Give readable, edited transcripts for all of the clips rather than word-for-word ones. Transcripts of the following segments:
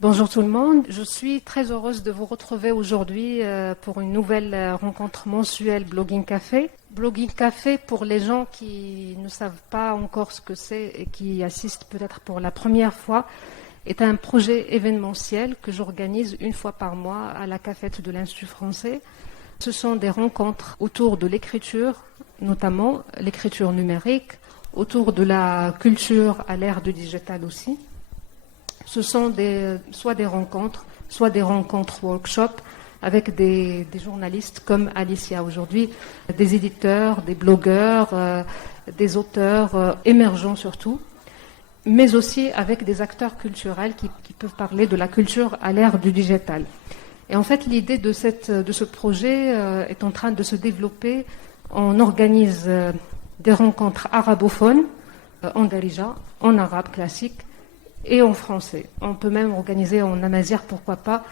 Bonjour tout le monde, je suis très heureuse de vous retrouver aujourd'hui pour une nouvelle rencontre mensuelle Blogging Café. Blogging Café, pour les gens qui ne savent pas encore ce que c'est et qui assistent peut-être pour la première fois, est un projet événementiel que j'organise une fois par mois à la cafette de l'Institut français. Ce sont des rencontres autour de l'écriture, notamment l'écriture numérique, autour de la culture à l'ère du digital aussi. Ce sont soit des rencontres workshops avec des journalistes comme Alicia aujourd'hui, des éditeurs, des blogueurs, des auteurs émergents surtout, mais aussi avec des acteurs culturels qui peuvent parler de la culture à l'ère du digital. Et en fait, l'idée de ce projet est en train de se développer. On organise des rencontres arabophones en darija, en arabe classique, et en français. On peut même organiser en amazigh, pourquoi pas.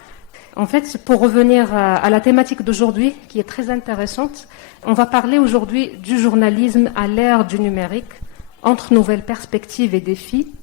En fait, pour revenir à la thématique d'aujourd'hui, qui est très intéressante, on va parler aujourd'hui du journalisme à l'ère du numérique, entre nouvelles perspectives et défis.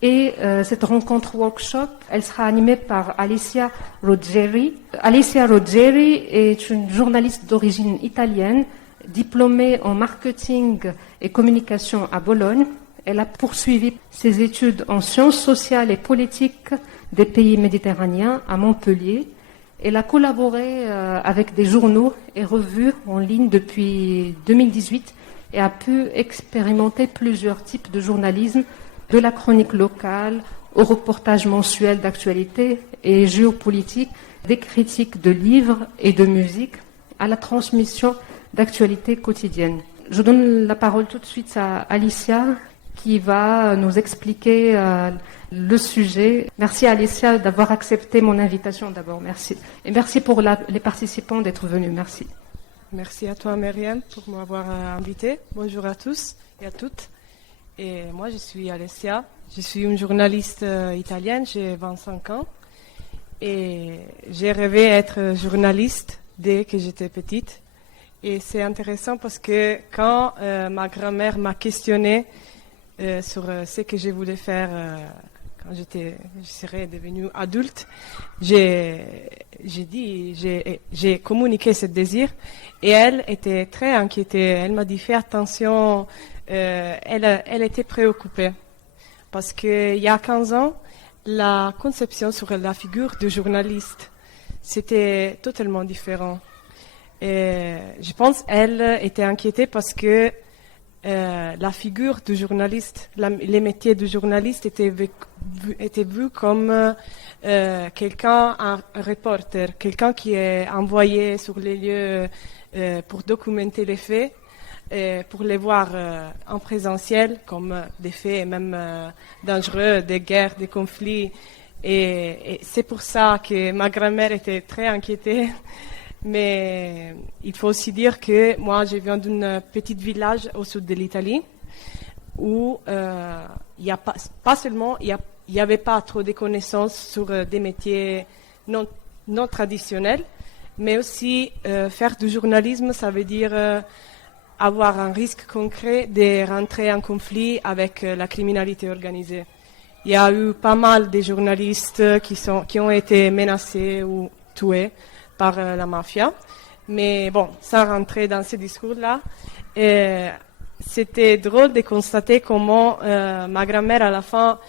Et cette rencontre workshop, elle sera animée par Alicia Ruggeri. Alicia Ruggeri est une journaliste d'origine italienne, diplômée en marketing et communication à Bologne. Elle a poursuivi ses études en sciences sociales et politiques des pays méditerranéens à Montpellier. Elle a collaboré avec des journaux et revues en ligne depuis 2018 et a pu expérimenter plusieurs types de journalisme, de la chronique locale au reportage mensuel d'actualité et géopolitique, des critiques de livres et de musique, à la transmission d'actualités quotidiennes. Je donne la parole tout de suite à Alicia, qui va nous expliquer le sujet. Merci Alicia d'avoir accepté mon invitation d'abord, merci. Et merci pour les participants d'être venus, merci. Merci à toi Myriam pour m'avoir invité. Bonjour à tous et à toutes. Et moi je suis Alicia, je suis une journaliste italienne, j'ai 25 ans. Et j'ai rêvé être journaliste dès que j'étais petite. Et c'est intéressant parce que quand ma grand-mère m'a questionnée sur ce que je voulais faire quand je serais devenue adulte, j'ai communiqué ce désir et elle était très inquiétée. Elle m'a dit fais attention, elle était préoccupée parce qu'il y a 15 ans, la conception sur la figure du journaliste, c'était totalement différent. Et je pense qu'elle était inquiétée parce que la figure du journaliste, les métiers du journaliste étaient vus comme quelqu'un, un reporter, quelqu'un qui est envoyé sur les lieux pour documenter les faits, pour les voir en présentiel comme des faits même dangereux, des guerres, des conflits. Et c'est pour ça que ma grand-mère était très inquiétée. Mais il faut aussi dire que moi, je viens d'un petit village au sud de l'Italie où il n'y avait pas trop de connaissances sur des métiers non traditionnels, mais aussi faire du journalisme, ça veut dire avoir un risque concret de rentrer en conflit avec la criminalité organisée. Il y a eu pas mal de journalistes qui ont été menacés ou tués par la mafia. Mais bon, sans rentrer dans ce discours-là, c'était drôle de constater comment ma grand-mère, à la fin,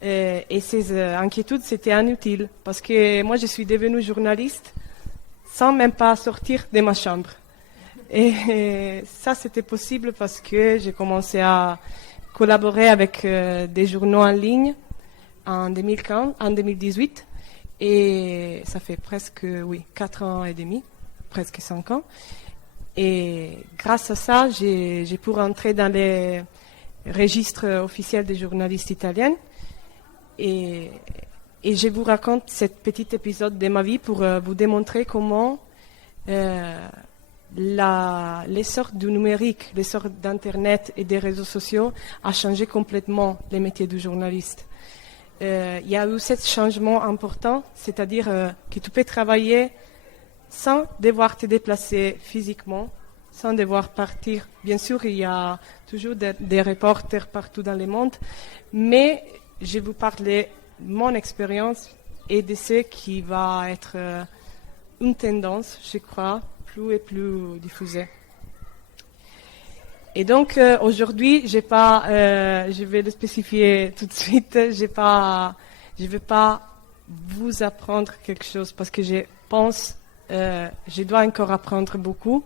et ses inquiétudes, c'était inutile. Parce que moi, je suis devenue journaliste sans même pas sortir de ma chambre. Et ça, c'était possible parce que j'ai commencé à collaborer avec des journaux en ligne en 2018. Et ça fait presque 4 ans et demi, presque 5 ans. Et grâce à ça, j'ai pu rentrer dans les registres officiels des journalistes italiens. Et je vous raconte cet petit épisode de ma vie pour vous démontrer comment l'essor du numérique, l'essor d'Internet et des réseaux sociaux a changé complètement les métiers du journaliste. Il y a eu ce changement important, c'est-à-dire que tu peux travailler sans devoir te déplacer physiquement, sans devoir partir. Bien sûr, il y a toujours des reporters partout dans le monde, mais je vous parlais mon expérience et de ce qui va être une tendance, je crois, plus et plus diffusée. Et donc aujourd'hui, je vais le spécifier tout de suite, je vais pas vous apprendre quelque chose parce que je pense, je dois encore apprendre beaucoup,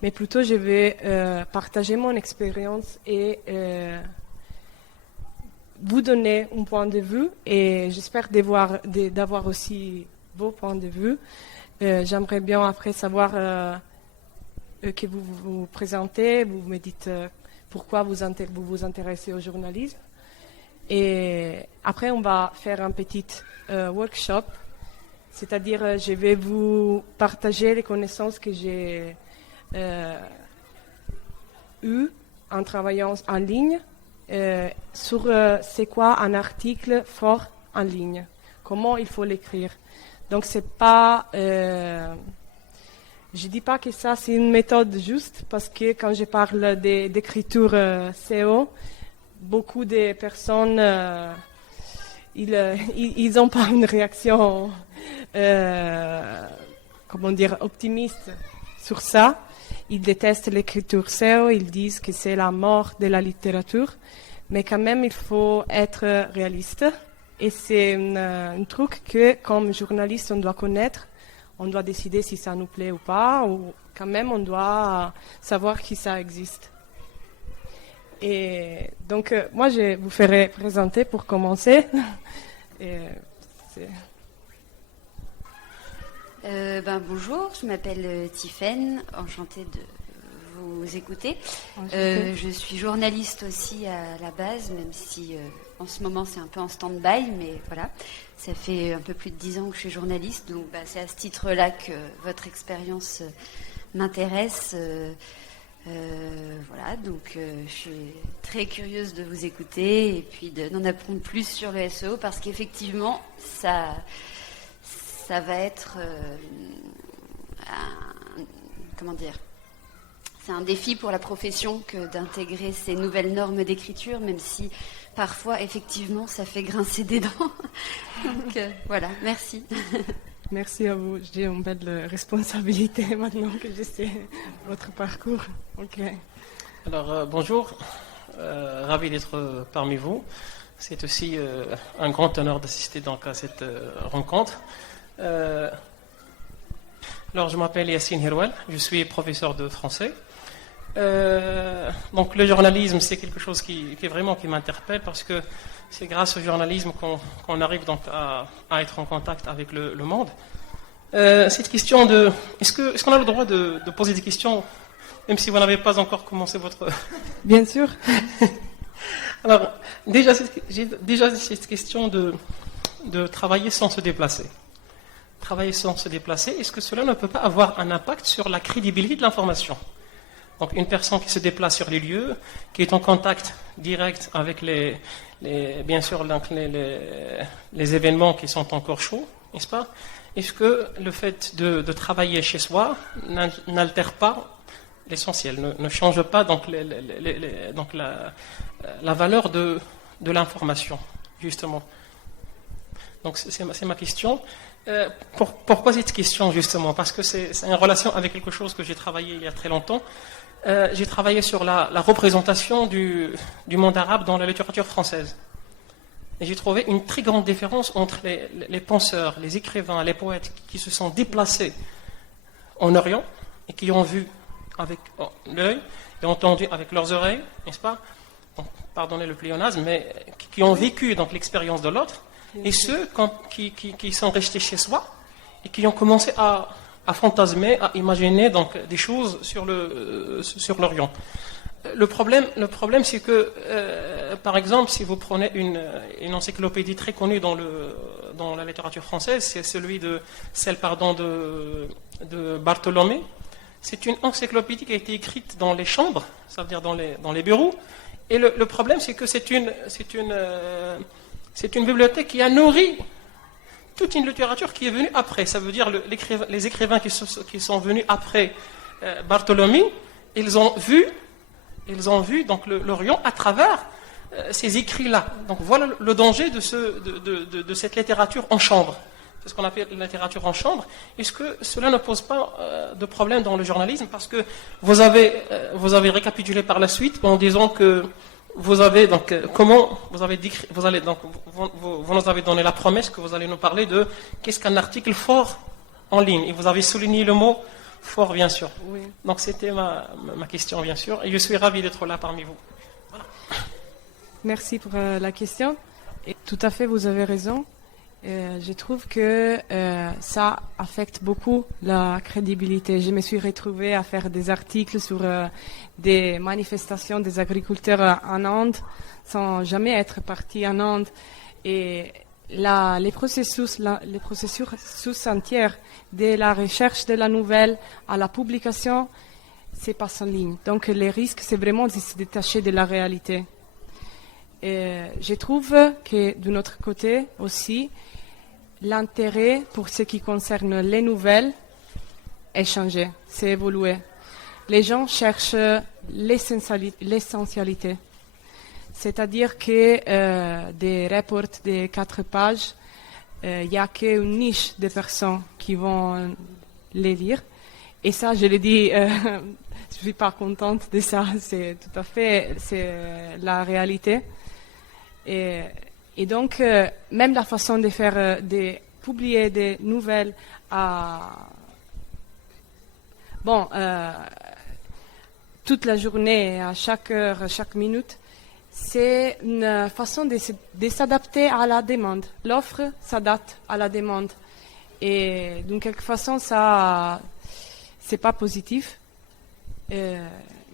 mais plutôt je vais partager mon expérience et vous donner un point de vue et j'espère d'avoir aussi vos points de vue. J'aimerais bien après savoir que vous vous présentez, vous me dites pourquoi vous vous intéressez au journalisme. Et après, on va faire un petit workshop, c'est-à-dire je vais vous partager les connaissances que j'ai eues en travaillant en ligne sur c'est quoi un article fort en ligne, comment il faut l'écrire. Donc c'est pas, je dis pas que ça c'est une méthode juste parce que quand je parle d'écriture SEO, beaucoup de personnes ils ont pas une réaction comment dire optimiste sur ça. Ils détestent l'écriture SEO, ils disent que c'est la mort de la littérature, mais quand même il faut être réaliste. Et c'est un truc que, comme journaliste, on doit connaître. On doit décider si ça nous plaît ou pas, ou quand même on doit savoir que ça existe. Et donc, moi, je vous ferai présenter pour commencer. Bonjour, je m'appelle Tiffaine, enchantée de vous écouter. Je suis journaliste aussi à la base, même si en ce moment c'est un peu en stand-by, mais voilà, ça fait un peu plus de 10 ans que je suis journaliste, donc c'est à ce titre-là que votre expérience m'intéresse. Voilà, donc je suis très curieuse de vous écouter et puis d'en apprendre plus sur le SEO parce qu'effectivement, ça va être c'est un défi pour la profession que d'intégrer ces nouvelles normes d'écriture, même si parfois, effectivement, ça fait grincer des dents. Donc voilà, merci. Merci à vous. J'ai une belle responsabilité maintenant que je sais votre parcours. Okay. Alors, bonjour. Ravi d'être parmi vous. C'est aussi un grand honneur d'assister donc à cette rencontre. Alors, je m'appelle Yassine Hirwal, je suis professeur de français. Donc, le journalisme, c'est quelque chose qui m'interpelle parce que c'est grâce au journalisme qu'on arrive donc à être en contact avec le monde. Cette question de est-ce qu'on a le droit de poser des questions même si vous n'avez pas encore commencé votre... Bien sûr. Alors, j'ai déjà cette question de travailler sans se déplacer. Travailler sans se déplacer, est-ce que cela ne peut pas avoir un impact sur la crédibilité de l'information ? Donc, une personne qui se déplace sur les lieux, qui est en contact direct avec bien sûr, les événements qui sont encore chauds, n'est-ce pas ? Est-ce que le fait de travailler chez soi n'altère pas l'essentiel, ne change pas donc la valeur de l'information, justement ? Donc, c'est ma question. Pourquoi cette question, justement ? Parce que c'est en relation avec quelque chose que j'ai travaillé il y a très longtemps. J'ai travaillé sur la représentation du monde arabe dans la littérature française. Et j'ai trouvé une très grande différence entre les penseurs, les écrivains, les poètes qui se sont déplacés en Orient et qui ont vu avec l'œil et entendu avec leurs oreilles, n'est-ce pas ? Donc, pardonnez le pléonasme, mais qui ont vécu donc l'expérience de l'autre, et ceux qui sont restés chez soi et qui ont commencé à fantasmer, à imaginer donc des choses sur l'Orient. Le problème, c'est que, par exemple, si vous prenez une encyclopédie très connue dans la littérature française, c'est celle de Bartholomé. C'est une encyclopédie qui a été écrite dans les chambres, ça veut dire dans les bureaux. Et le problème, c'est que c'est une bibliothèque qui a nourri toute une littérature qui est venue après. Ça veut dire les écrivains qui sont venus après Bartholomé, ils ont vu donc l'Orient à travers ces écrits-là. Donc voilà le danger de cette littérature en chambre. C'est ce qu'on appelle la littérature en chambre. Est-ce que cela ne pose pas de problème dans le journalisme? Parce que vous avez récapitulé par la suite en disant que vous avez donc comment vous avez dit, vous nous avez donné la promesse que vous allez nous parler de qu'est-ce qu'un article fort en ligne. Et vous avez souligné le mot fort, bien sûr. Oui. Donc c'était ma question, bien sûr. Et je suis ravi d'être là parmi vous. Voilà. Merci pour la question. Et tout à fait, vous avez raison. Je trouve que ça affecte beaucoup la crédibilité. Je me suis retrouvée à faire des articles sur des manifestations des agriculteurs en Inde sans jamais être partie en Inde. Et les processus entiers de la recherche de la nouvelle à la publication, c'est pas en ligne. Donc les risques, c'est vraiment de se détacher de la réalité. Et je trouve que de notre côté aussi, l'intérêt pour ce qui concerne les nouvelles est changé, c'est évolué. Les gens cherchent l'essentialité. C'est-à-dire que des reports de 4 pages, il n'y a qu'une niche de personnes qui vont les lire. Et ça, je le dis, je ne suis pas contente de ça. C'est tout à fait la réalité. Et donc, même la façon de faire, de publier des nouvelles toute la journée, à chaque heure, à chaque minute, c'est une façon de s'adapter à la demande. L'offre s'adapte à la demande. Et d'une quelque façon, ça, c'est pas positif.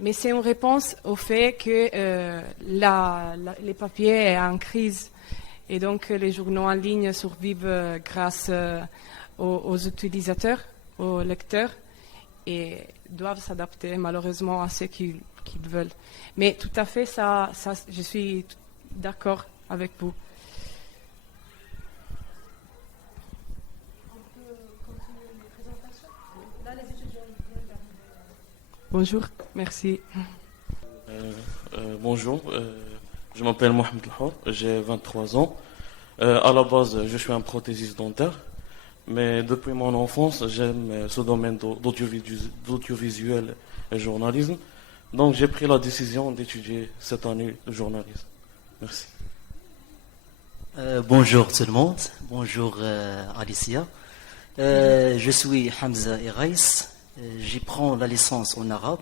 Mais c'est une réponse au fait que les papiers est en crise. Et donc, les journaux en ligne survivent grâce aux utilisateurs, aux lecteurs, et doivent s'adapter malheureusement à ce qu'ils veulent. Mais tout à fait, ça, je suis d'accord avec vous. Bonjour, merci. Bonjour, je m'appelle Mohamed Lahour, j'ai 23 ans. À la base, je suis un prothésiste dentaire, mais depuis mon enfance, j'aime ce domaine d'audiovisuel et journalisme. Donc j'ai pris la décision d'étudier cette année le journalisme. Merci. Bonjour tout le monde, bonjour Alicia. Je suis Hamza Eraïs, j'y prends la licence en arabe.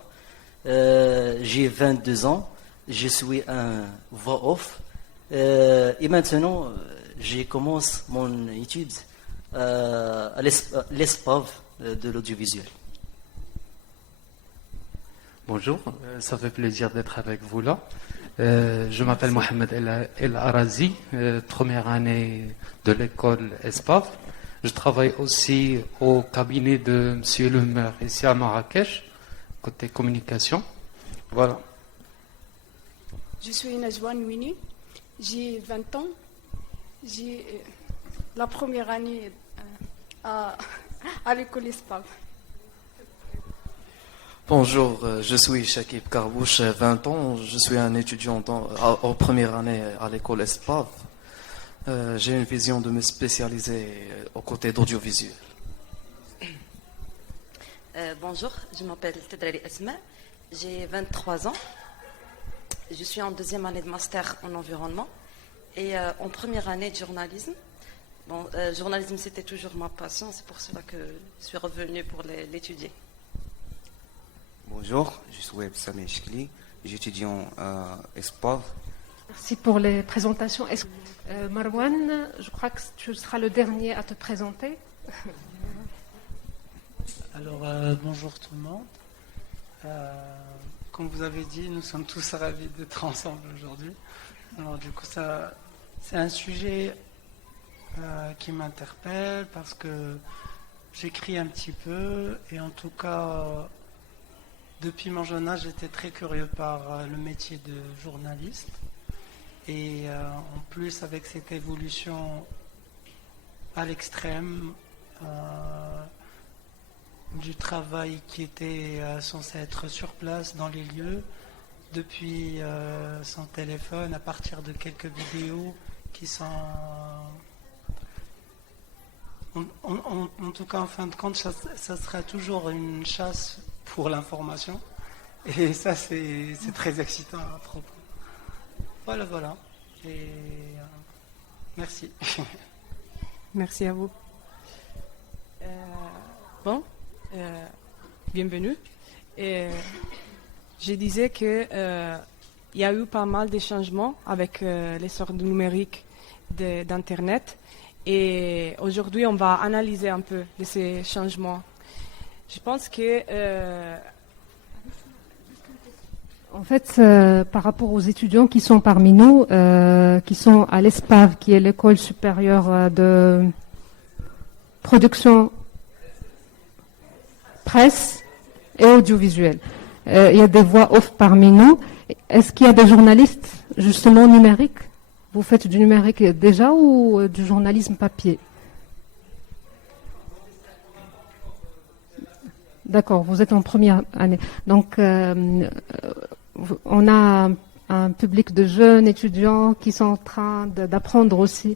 J'ai 22 ans, je suis un voix off. Et maintenant, je commence mon étude à l'ESPAV de l'audiovisuel. Bonjour, ça fait plaisir d'être avec vous là. Je m'appelle Mohamed El Arazi, première année de l'école ESPAV. Je travaille aussi au cabinet de M. le maire ici à Marrakech, côté communication. Voilà. Je suis Najwa Nwini, j'ai 20 ans. J'ai la première année à l'école ESPAV. Bonjour, je suis Shakib Karbouche, 20 ans. Je suis un étudiant en première année à l'école ESPAV. J'ai une vision de me spécialiser aux côtés d'audiovisuel. Bonjour, je m'appelle Tedrali Asma, j'ai 23 ans. Je suis en deuxième année de master en environnement et en première année de journalisme. Bon, journalisme, c'était toujours ma passion, c'est pour cela que je suis revenue pour l'étudier. Bonjour, je suis Websam Eshkli, j'étudie à ESPAV. Merci pour les présentations. Marwan, je crois que tu seras le dernier à te présenter. Alors, bonjour tout le monde. Comme vous avez dit, nous sommes tous ravis d'être ensemble aujourd'hui. Alors, du coup, c'est un sujet qui m'interpelle parce que j'écris un petit peu et en tout cas, depuis mon jeune âge, j'étais très curieux par le métier de journaliste. Et en plus, avec cette évolution à l'extrême du travail qui était censé être sur place dans les lieux, depuis son téléphone à partir de quelques vidéos qui sont... En tout cas, en fin de compte, ça sera toujours une chasse pour l'information. Et ça, c'est très excitant à propos. Voilà. Et merci. Merci à vous. Bienvenue. Et je disais que il y a eu pas mal de changements avec l'essor du numérique d'Internet. Et aujourd'hui, on va analyser un peu de ces changements. Je pense que... En fait, par rapport aux étudiants qui sont parmi nous, qui sont à l'ESPAV, qui est l'école supérieure de production presse et audiovisuelle, il y a des voix off parmi nous. Est-ce qu'il y a des journalistes justement numériques? Vous faites du numérique déjà ou du journalisme papier? D'accord, vous êtes en première année. Donc, on a un public de jeunes étudiants qui sont en train d'apprendre aussi.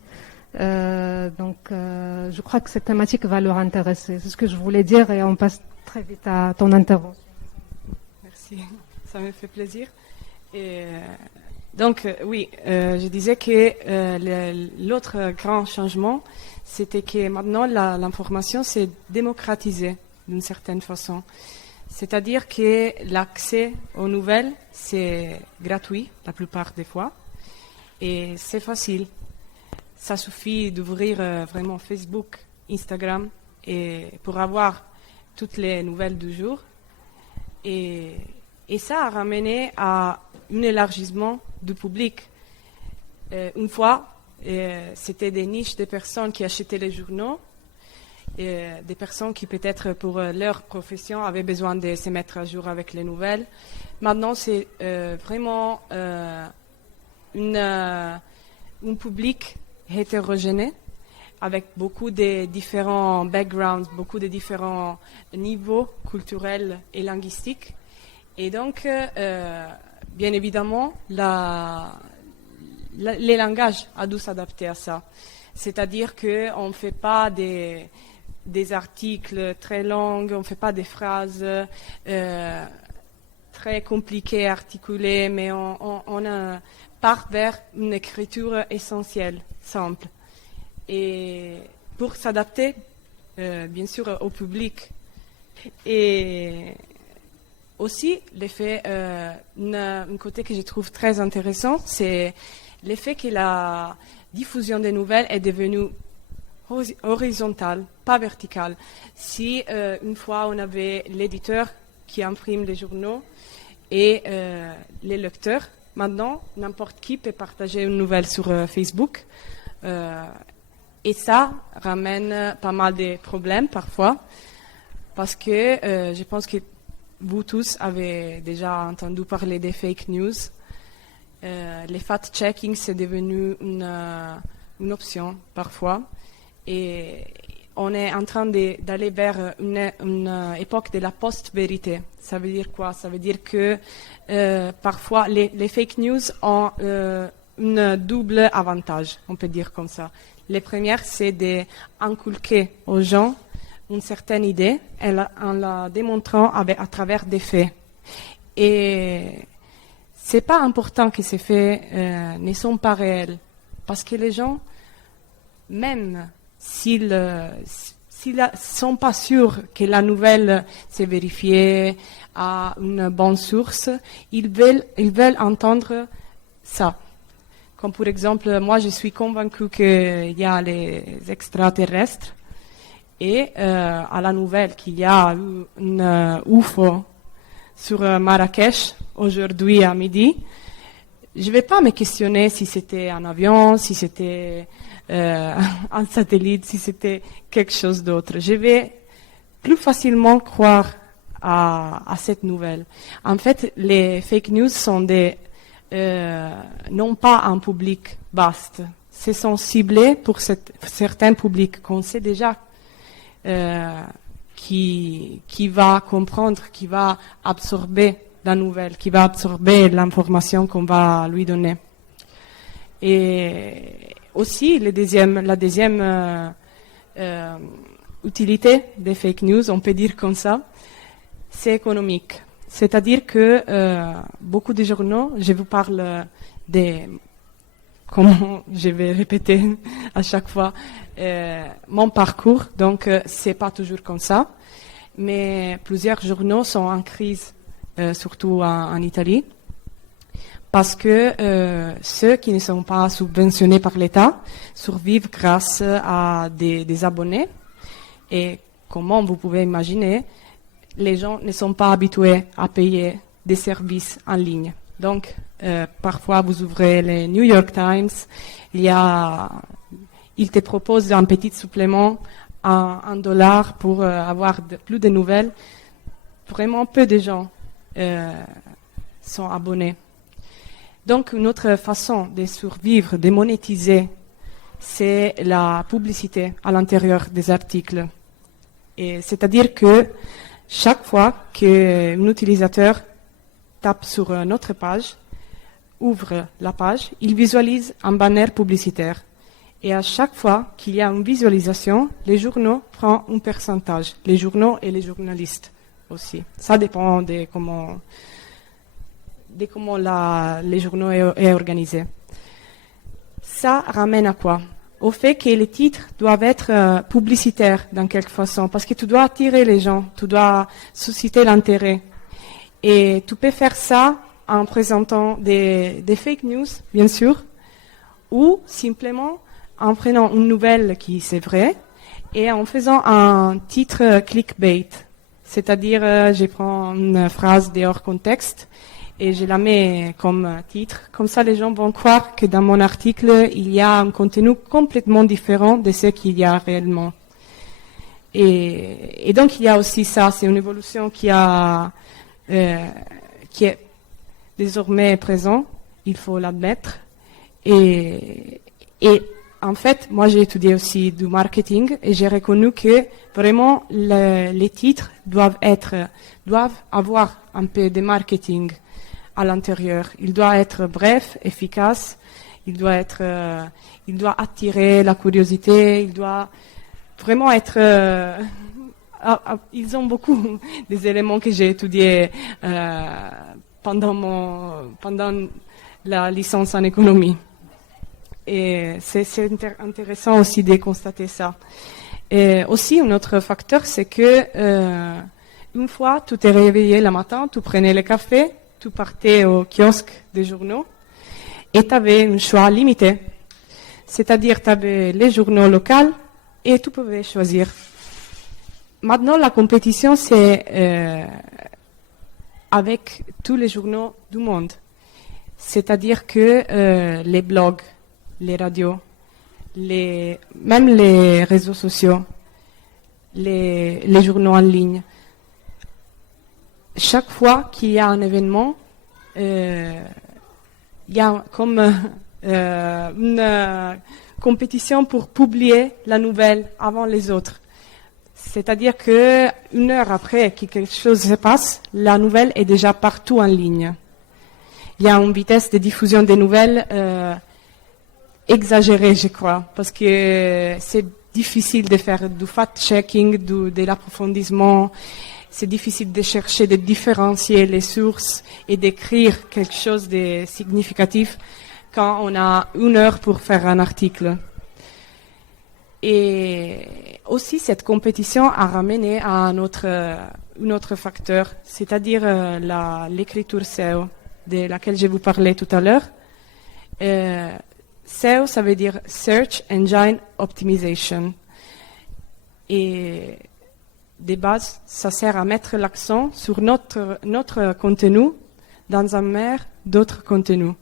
Je crois que cette thématique va leur intéresser. C'est ce que je voulais dire et on passe très vite à ton intervention. Merci, ça me fait plaisir. Et je disais que l'autre grand changement, c'était que maintenant l'information s'est démocratisée d'une certaine façon. C'est-à-dire que l'accès aux nouvelles, c'est gratuit la plupart des fois et c'est facile. Ça suffit d'ouvrir vraiment Facebook, Instagram et pour avoir toutes les nouvelles du jour. Et ça a ramené à un élargissement du public. Une fois, c'était des niches de personnes qui achetaient les journaux, des personnes qui peut-être pour leur profession avaient besoin de se mettre à jour avec les nouvelles. Maintenant, c'est vraiment un public hétérogène avec beaucoup de différents backgrounds, beaucoup de différents niveaux culturels et linguistiques. Et donc, bien évidemment, les langages ont dû s'adapter à ça. C'est-à-dire qu'on ne fait pas des articles très longs, on ne fait pas des phrases très compliquées, articulées, mais on part vers une écriture essentielle, simple. Et pour s'adapter, bien sûr, au public. Et aussi, l'effet, un côté que je trouve très intéressant, c'est l'effet que la diffusion des nouvelles est devenue horizontale, pas verticale. Si une fois on avait l'éditeur qui imprime les journaux et les lecteurs, maintenant n'importe qui peut partager une nouvelle sur Facebook. Et ça ramène pas mal de problèmes parfois, parce que je pense que vous tous avez déjà entendu parler des fake news. Les fact-checking, c'est devenu une option parfois. Et on est en train d'aller vers une époque de la post-vérité. Ça veut dire quoi? Ça veut dire que parfois les fake news ont un double avantage, on peut dire comme ça. Les premières, c'est d'inculquer aux gens une certaine idée en la démontrant à travers des faits. Et c'est pas important que ces faits ne sont pas réels, parce que les gens, même s'ils sont pas sûrs que la nouvelle s'est vérifiée à une bonne source, ils veulent entendre ça. Comme par exemple, moi je suis convaincue qu'il y a les extraterrestres et à la nouvelle qu'il y a une UFO sur Marrakech aujourd'hui à midi, je ne vais pas me questionner si c'était un avion, si c'était un satellite, si c'était quelque chose d'autre. Je vais plus facilement croire à cette nouvelle. En fait, les fake news sont non pas un public vaste, ce sont ciblés pour certains publics qu'on sait déjà qui va comprendre, qui va absorber la nouvelle, qui va absorber l'information qu'on va lui donner. Et aussi, la deuxième utilité des fake news, on peut dire comme ça, c'est économique. C'est-à-dire que beaucoup de journaux, je vous parle des... Comment je vais répéter à chaque fois mon parcours, donc c'est pas toujours comme ça, mais plusieurs journaux sont en crise, surtout en Italie, parce que ceux qui ne sont pas subventionnés par l'État survivent grâce à des abonnés. Et comment vous pouvez imaginer, les gens ne sont pas habitués à payer des services en ligne. Donc, parfois, vous ouvrez les New York Times, il te propose un petit supplément à $1 pour avoir plus de nouvelles. Vraiment peu de gens sont abonnés. Donc, une autre façon de survivre, de monétiser, c'est la publicité à l'intérieur des articles. Et c'est-à-dire que chaque fois qu'un utilisateur tape sur notre page, ouvre la page, il visualise un banner publicitaire. Et à chaque fois qu'il y a une visualisation, les journaux prennent un pourcentage, les journaux et les journalistes aussi. Ça dépend de comment les journaux est organisé. Ça ramène à quoi? Au fait que les titres doivent être publicitaires dans quelque façon, parce que tu dois attirer les gens, tu dois susciter l'intérêt. Et tu peux faire ça en présentant des fake news, bien sûr, ou simplement en prenant une nouvelle qui c'est vrai et en faisant un titre clickbait. C'est-à-dire, je prends une phrase dehors contexte et je la mets comme titre. Comme ça, les gens vont croire que dans mon article, il y a un contenu complètement différent de ce qu'il y a réellement. Et donc, il y a aussi ça, c'est une évolution qui est désormais présent, il faut l'admettre. Et en fait, moi j'ai étudié aussi du marketing et j'ai reconnu que vraiment les titres doivent avoir un peu de marketing à l'intérieur. Il doit être bref, efficace, il doit attirer la curiosité, il doit vraiment être... ils ont beaucoup des éléments que j'ai étudiés pendant la licence en économie. Et c'est intéressant aussi de constater ça. Et aussi, un autre facteur, c'est que une fois, tu t'es réveillé le matin, tu prenais le café, tu partais au kiosque des journaux et tu avais un choix limité. C'est-à-dire, tu avais les journaux locaux et tu pouvais choisir. Maintenant, la compétition, c'est avec tous les journaux du monde. C'est-à-dire que les blogs, les radios, même les réseaux sociaux, les journaux en ligne, chaque fois qu'il y a un événement, il y a comme une compétition pour publier la nouvelle avant les autres. C'est-à-dire qu'une heure après que quelque chose se passe, la nouvelle est déjà partout en ligne. Il y a une vitesse de diffusion des nouvelles exagérée, je crois, parce que c'est difficile de faire du fact-checking, de l'approfondissement. C'est difficile de chercher, de différencier les sources et d'écrire quelque chose de significatif quand on a une heure pour faire un article. Et aussi, cette compétition a ramené à un autre facteur, c'est-à-dire l'écriture SEO, de laquelle je vous parlais tout à l'heure. SEO, ça veut dire Search Engine Optimization. Et de base, ça sert à mettre l'accent sur notre contenu dans un mer d'autres contenus.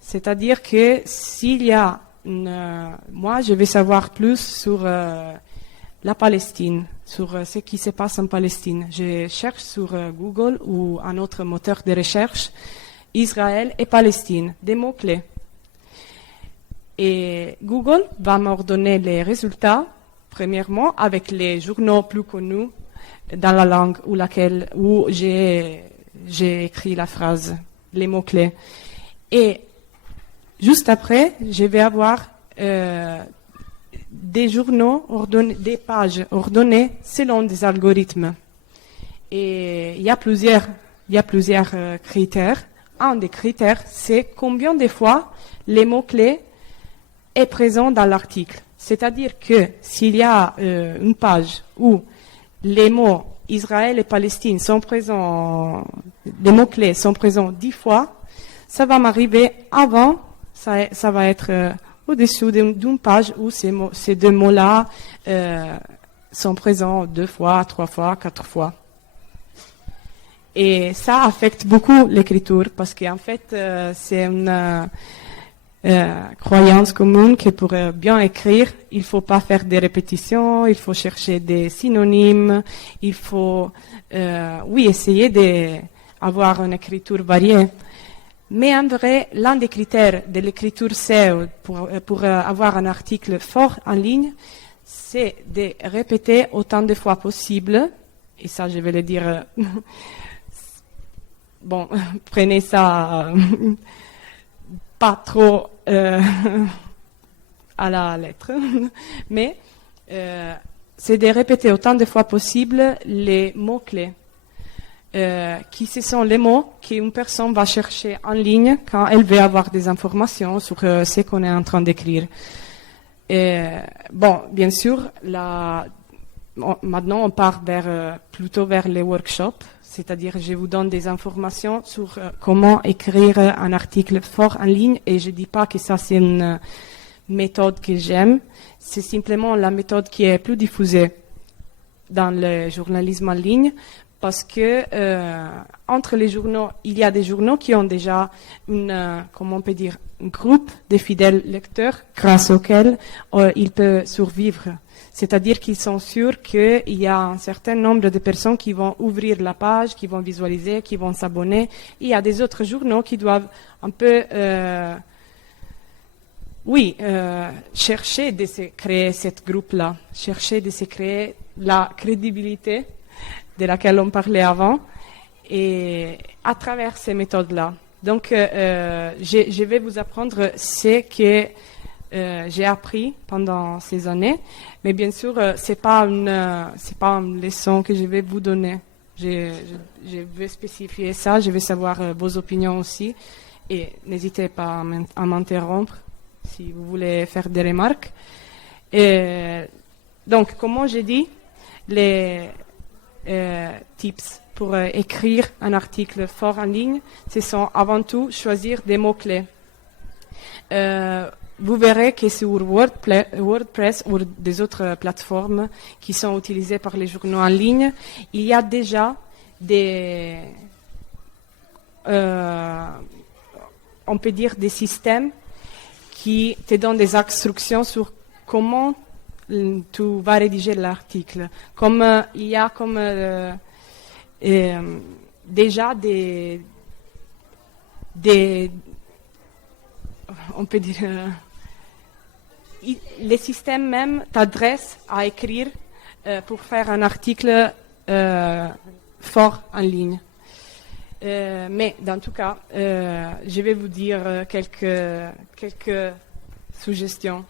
C'est-à-dire que s'il y a moi, je vais savoir plus sur la Palestine, sur ce qui se passe en Palestine. Je cherche sur Google ou un autre moteur de recherche Israël et Palestine, des mots-clés. Et Google va m'ordonner les résultats, premièrement, avec les journaux plus connus dans la langue où j'ai j'ai écrit la phrase, les mots-clés. Et juste après, je vais avoir des journaux ordonnés, des pages ordonnées selon des algorithmes. Et il y a plusieurs critères. Un des critères, c'est combien de fois les mots-clés est présent dans l'article. C'est-à-dire que s'il y a une page où les mots Israël et Palestine sont présents, les mots-clés sont présents 10 fois, ça va m'arriver avant, ça va être au-dessus d'une page où ces deux mots-là sont présents 2 fois, 3 fois, 4 fois. Et ça affecte beaucoup l'écriture parce qu'en fait, c'est une croyance commune que pour bien écrire, il faut pas faire des répétitions, il faut chercher des synonymes, il faut, essayer d'avoir une écriture variée. Mais en vrai, l'un des critères de l'écriture SEO pour avoir un article fort en ligne, c'est de répéter autant de fois possible. Et ça, je vais le dire. Bon, prenez ça pas trop à la lettre, mais c'est de répéter autant de fois possible les mots-clés, qui ce sont les mots qu'une personne va chercher en ligne quand elle veut avoir des informations sur ce qu'on est en train d'écrire. Bon, bien sûr, maintenant on part plutôt vers les workshops. C'est-à-dire, je vous donne des informations sur comment écrire un article fort en ligne et je ne dis pas que ça c'est une méthode que j'aime, c'est simplement la méthode qui est plus diffusée dans le journalisme en ligne parce que entre les journaux, il y a des journaux qui ont déjà un groupe de fidèles lecteurs grâce auquel ils peuvent survivre. C'est-à-dire qu'ils sont sûrs qu'il y a un certain nombre de personnes qui vont ouvrir la page, qui vont visualiser, qui vont s'abonner. Il y a des autres journaux qui doivent un peu, chercher de se créer cette groupe-là, chercher de se créer la crédibilité de laquelle on parlait avant, et à travers ces méthodes-là. Donc, je vais vous apprendre ce que j'ai appris pendant ces années, mais bien sûr, c'est pas une leçon que je vais vous donner. Je vais spécifier ça, je vais savoir vos opinions aussi, et n'hésitez pas à m'interrompre si vous voulez faire des remarques. Et donc, comme j'ai dit, les tips pour écrire un article fort en ligne, ce sont avant tout choisir des mots-clés. Vous verrez que sur WordPress ou des autres plateformes qui sont utilisées par les journaux en ligne, il y a déjà des, on peut dire des systèmes qui te donnent des instructions sur comment tu vas rédiger l'article. Comme il y a déjà des on peut dire les systèmes même t'adressent à écrire pour faire un article fort en ligne. Mais dans tout cas, je vais vous dire quelques suggestions.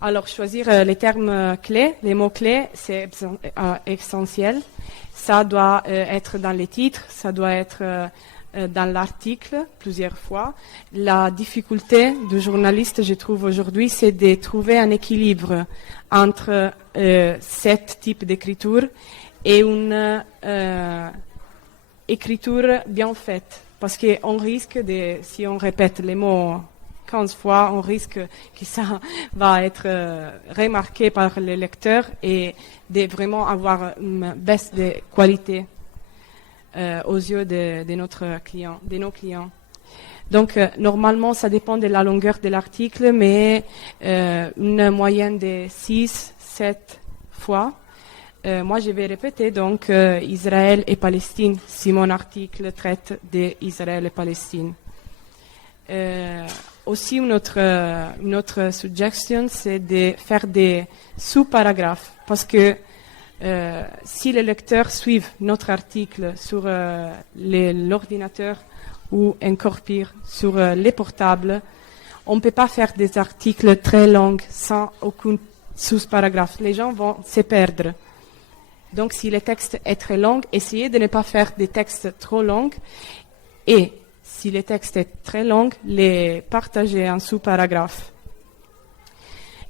Alors, choisir les termes clés, les mots-clés, c'est essentiel. Ça doit être dans les titres, ça doit être dans l'article plusieurs fois. La difficulté du journaliste, je trouve aujourd'hui, c'est de trouver un équilibre entre cet type d'écriture et une écriture bien faite. Parce qu'on risque si on répète les mots 15 fois, on risque que ça va être remarqué par les lecteurs et de vraiment avoir une baisse de qualité aux yeux de nos clients. Donc, normalement, ça dépend de la longueur de l'article, mais une moyenne de 6-7 fois. Moi, je vais répéter donc Israël et Palestine si mon article traite d'Israël et Palestine. Aussi, une autre suggestion, c'est de faire des sous-paragraphes, parce que Si les lecteurs suivent notre article sur l'ordinateur ou encore pire, sur les portables, on ne peut pas faire des articles très longs sans aucun sous-paragraphe. Les gens vont se perdre. Donc, si le texte est très long, essayez de ne pas faire des textes trop longs. Et si le texte est très long, les partager en sous-paragraphe.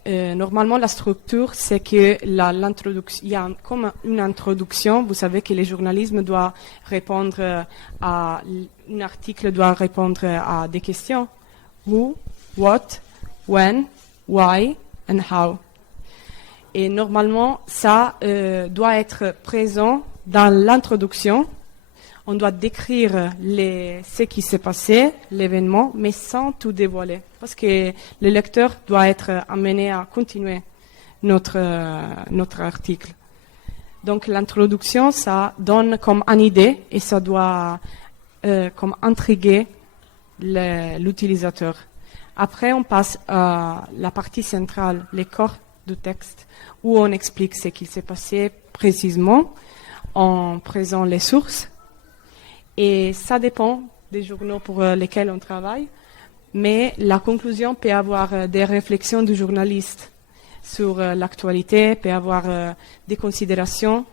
Normalement, la structure, c'est que l'introduction, il y a comme une introduction. Vous savez que le journalisme doit répondre un article doit répondre à des questions. Who, what, when, why and how. Et normalement, ça doit être présent dans l'introduction. On doit décrire ce qui s'est passé, l'événement, mais sans tout dévoiler. Parce que le lecteur doit être amené à continuer notre article. Donc l'introduction, ça donne comme une idée et ça doit comme intriguer l'utilisateur. Après, on passe à la partie centrale, les corps du texte, où on explique ce qui s'est passé précisément, en présent les sources. Et ça dépend des journaux pour lesquels on travaille, mais la conclusion peut avoir des réflexions du journaliste sur l'actualité, peut avoir des considérations,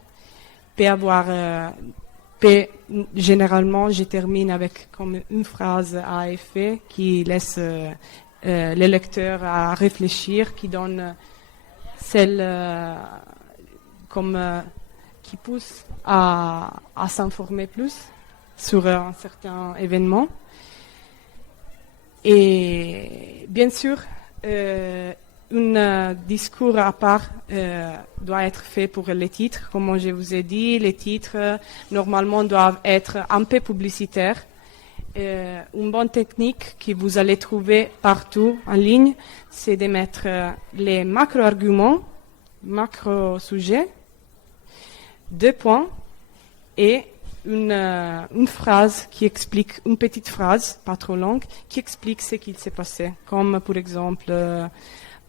généralement, je termine avec comme une phrase à effet qui laisse les lecteurs à réfléchir, qui donne celle qui pousse à s'informer plus sur un certain événement. Et bien sûr, un discours à part doit être fait pour les titres. Comme je vous ai dit, les titres normalement doivent être un peu publicitaires. Une bonne technique que vous allez trouver partout en ligne, c'est de mettre les macro-arguments, macro-sujets, 2 points et une phrase qui explique, une petite phrase, pas trop longue, qui explique ce qu'il s'est passé. Comme par exemple,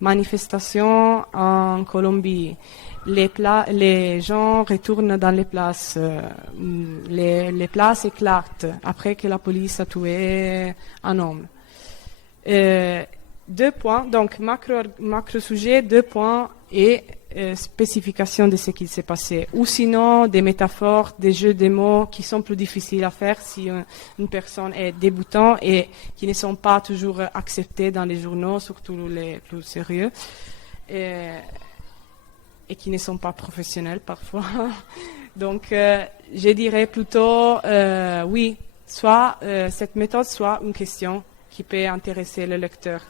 manifestation en Colombie, les gens retournent dans les places, les places éclatent après que la police a tué un homme. 2 points, donc macro-sujet, 2 points et spécification de ce qui s'est passé. Ou sinon, des métaphores, des jeux de mots qui sont plus difficiles à faire si une personne est débutante et qui ne sont pas toujours acceptés dans les journaux, surtout les plus sérieux, et qui ne sont pas professionnels parfois. Donc, je dirais plutôt, oui, soit cette méthode, soit une question qui peut intéresser le lecteur.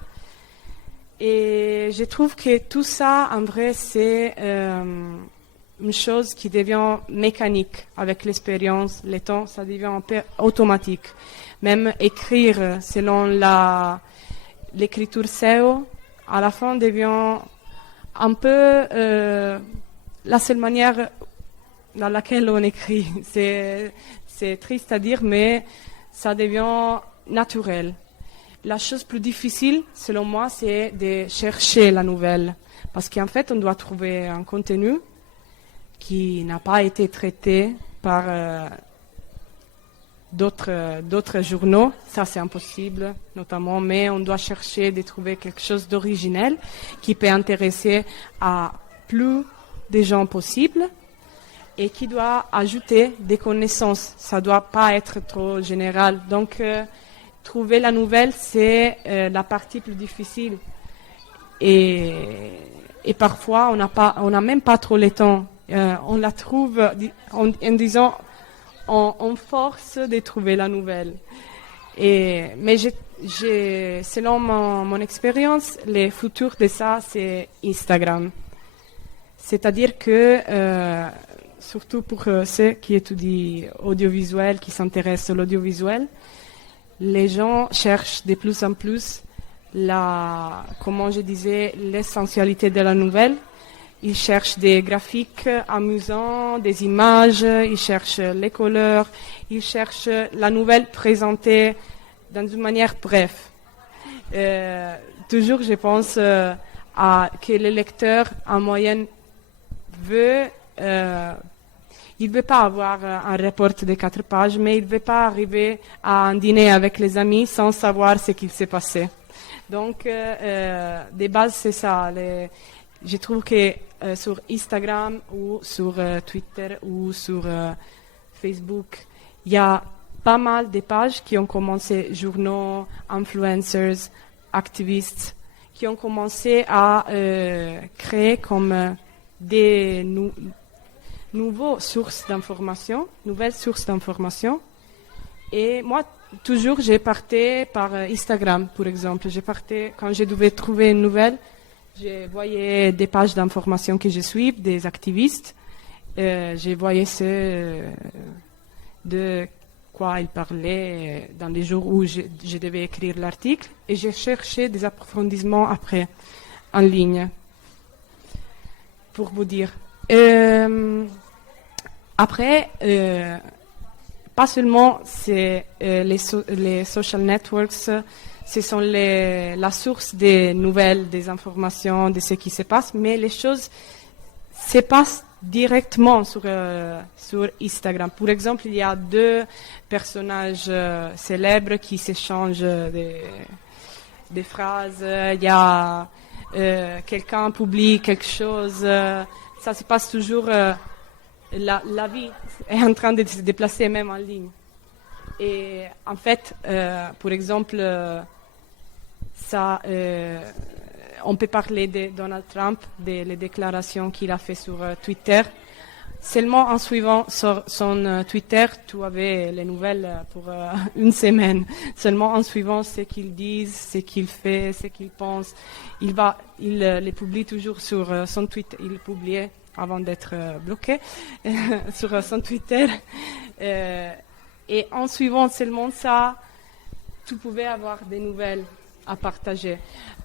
Et je trouve que tout ça, en vrai, c'est une chose qui devient mécanique avec l'expérience, le temps, ça devient un peu automatique. Même écrire selon l'écriture SEO, à la fin devient un peu la seule manière dans laquelle on écrit. C'est triste à dire, mais ça devient naturel. La chose plus difficile, selon moi, c'est de chercher la nouvelle. Parce qu'en fait, on doit trouver un contenu qui n'a pas été traité par d'autres journaux. Ça, c'est impossible, notamment. Mais on doit chercher de trouver quelque chose d'original qui peut intéresser à plus de gens possible et qui doit ajouter des connaissances. Ça ne doit pas être trop général. Donc, trouver la nouvelle, c'est la partie plus difficile. Et parfois, on n'a même pas trop le temps. On la trouve en disant, on force de trouver la nouvelle. Mais selon mon expérience, le futur de ça, c'est Instagram. C'est-à-dire que, surtout pour ceux qui étudient audiovisuel, qui s'intéressent à l'audiovisuel, les gens cherchent de plus en plus comment je disais, l'essentialité de la nouvelle. Ils cherchent des graphiques amusants, des images, ils cherchent les couleurs, ils cherchent la nouvelle présentée dans une manière brève. Toujours, je pense que le lecteur, en moyenne, veut il ne veut pas avoir un rapport de 4 pages, mais il ne veut pas arriver à un dîner avec les amis sans savoir ce qu'il s'est passé. Donc, de base, c'est ça. Je trouve que sur Instagram ou sur Twitter ou sur Facebook, il y a pas mal de pages qui ont commencé, journaux, influencers, activistes, qui ont commencé à créer comme des nouvelles sources d'information. Et moi, toujours, j'ai parté par Instagram, par exemple. Quand je devais trouver une nouvelle, je voyais des pages d'information que je suis, des activistes. Je voyais de quoi ils parlaient dans les jours où je devais écrire l'article. Et j'ai cherché des approfondissements après, en ligne, pour vous dire. Après, pas seulement les social networks, ce sont la source des nouvelles, des informations, de ce qui se passe, mais les choses se passent directement sur Instagram. Par exemple, il y a 2 personnages célèbres qui s'échangent des phrases. Il y a quelqu'un publie quelque chose. Ça se passe toujours. La vie est en train de se déplacer même en ligne. Et en fait, par exemple, on peut parler de Donald Trump, des déclarations qu'il a fait sur Twitter. Seulement en suivant son Twitter, tu avais les nouvelles pour une semaine. Seulement en suivant ce qu'il dit, ce qu'il fait, ce qu'il pense. Il les publie toujours sur son Twitter. Il publiait avant d'être bloqué sur son Twitter. Et en suivant seulement ça, tu pouvais avoir des nouvelles à partager.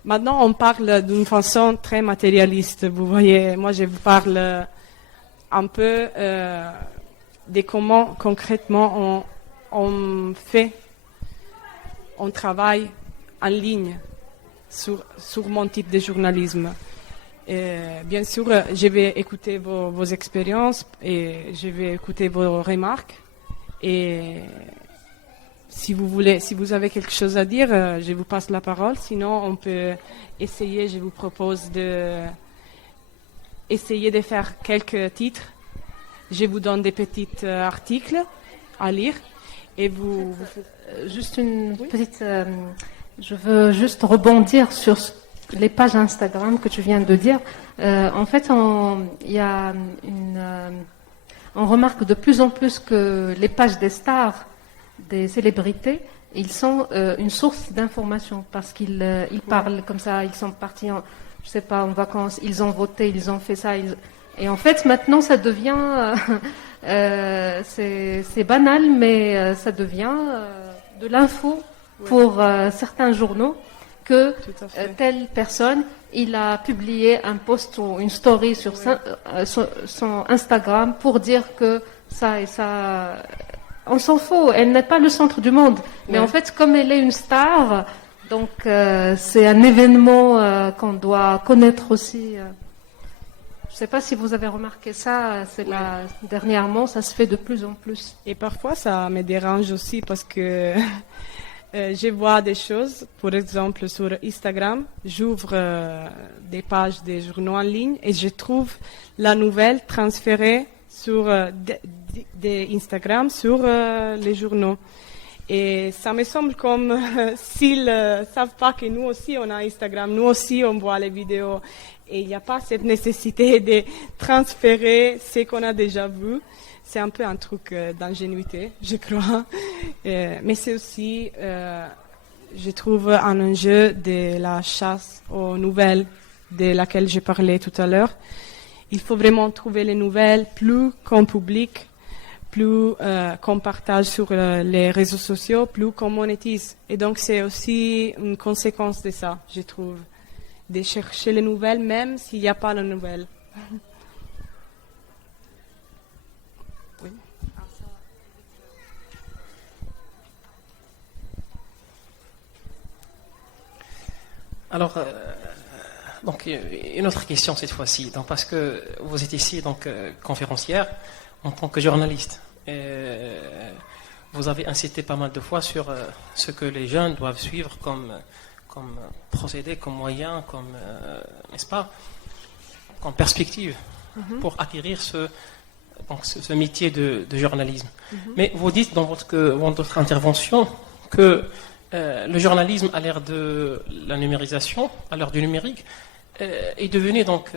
Maintenant, on parle d'une façon très matérialiste. Vous voyez, moi, je vous parle un peu de comment concrètement on travaille en ligne sur mon type de journalisme. Bien sûr, je vais écouter vos expériences et je vais écouter vos remarques. Et si vous avez quelque chose à dire, je vous passe la parole. Sinon, on peut essayer, je vous propose essayer de faire quelques titres. Je vous donne des petits articles à lire. Et vous... Juste une petite... je veux juste rebondir sur les pages Instagram que tu viens de dire. En fait, on remarque de plus en plus que les pages des stars, des célébrités, ils sont une source d'information parce qu'ils parlent comme ça, ils sont partis en vacances, ils ont voté, ils ont fait ça. Et en fait, maintenant, ça devient... c'est banal, mais ça devient de l'info pour certains journaux que telle personne, il a publié un post ou une story sur son Instagram pour dire que ça et ça... On s'en fout, elle n'est pas le centre du monde. Mais en fait, comme elle est une star, donc c'est un événement qu'on doit connaître aussi. Je ne sais pas si vous avez remarqué ça, dernièrement, ça se fait de plus en plus. Et parfois, ça me dérange aussi parce que je vois des choses, par exemple sur Instagram, j'ouvre des pages des journaux en ligne et je trouve la nouvelle transférée sur Instagram sur les journaux. Et ça me semble comme s'ils ne savent pas que nous aussi on a Instagram, nous aussi on voit les vidéos. Et il n'y a pas cette nécessité de transférer ce qu'on a déjà vu. C'est un peu un truc d'ingénuité, je crois. Mais c'est aussi, je trouve, un enjeu de la chasse aux nouvelles de laquelle j'ai parlé tout à l'heure. Il faut vraiment trouver les nouvelles, plus qu'on publie, plus qu'on partage sur les réseaux sociaux, plus qu'on monétise. Et donc c'est aussi une conséquence de ça, je trouve, de chercher les nouvelles même s'il n'y a pas de nouvelles. Oui. Alors, Donc, une autre question cette fois-ci. Donc, parce que vous êtes ici, donc, conférencière en tant que journaliste. Et vous avez insisté pas mal de fois sur ce que les jeunes doivent suivre comme procédé, comme moyen, comme, n'est-ce pas, comme perspective pour acquérir ce métier de journalisme. Mais vous dites dans votre intervention que le journalisme à l'ère de la numérisation, à l'ère du numérique, est devenu donc,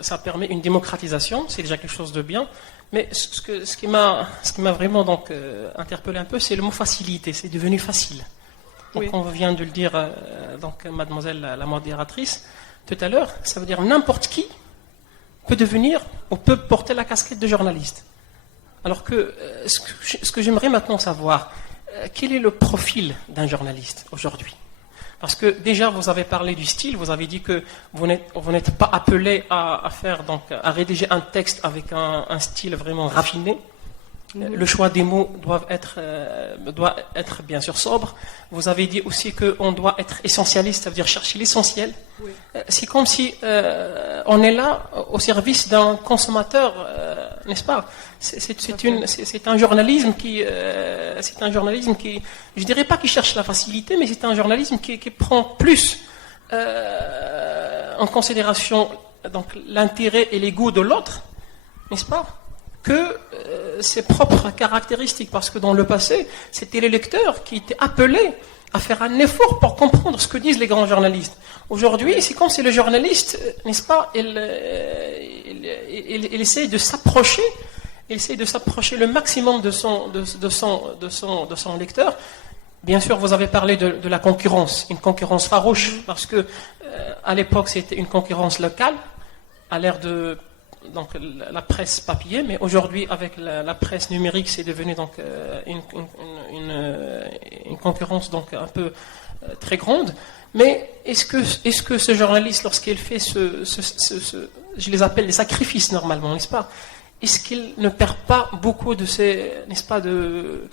ça permet une démocratisation, c'est déjà quelque chose de bien. Mais ce qui m'a vraiment donc interpellé un peu, c'est le mot facilité. C'est devenu facile. Donc, Oui. on vient de le dire, donc mademoiselle la modératrice tout à l'heure, ça veut dire n'importe qui peut devenir ou peut porter la casquette de journaliste. Alors que ce que j'aimerais maintenant savoir, quel est le profil d'un journaliste aujourd'hui? Parce que déjà vous avez parlé du style, vous avez dit que vous n'êtes pas appelé à rédiger un texte avec un style vraiment raffiné. Le choix des mots doit être bien sûr sobre. Vous avez dit aussi qu'on doit être essentialiste, ça veut dire chercher l'essentiel. Oui. C'est comme si on est là au service d'un consommateur, n'est-ce pas? C'est un journalisme qui, je dirais pas qui cherche la facilité, mais c'est un journalisme qui prend plus en considération donc l'intérêt et les goûts de l'autre, n'est-ce pas, que ses propres caractéristiques, parce que dans le passé, c'était les lecteurs qui étaient appelés à faire un effort pour comprendre ce que disent les grands journalistes. Aujourd'hui, c'est comme si le journaliste, n'est-ce pas, il essaie de s'approcher le maximum de son lecteur. Bien sûr, vous avez parlé de la concurrence, une concurrence farouche, parce que à l'époque, c'était une concurrence locale, à l'ère de donc la presse papier, mais aujourd'hui avec la presse numérique, c'est devenu donc une concurrence donc un peu très grande. Mais est-ce que ce journaliste, lorsqu'il fait je les appelle les sacrifices normalement, n'est-ce pas, est-ce qu'il ne perd pas beaucoup de ses, n'est-ce pas, de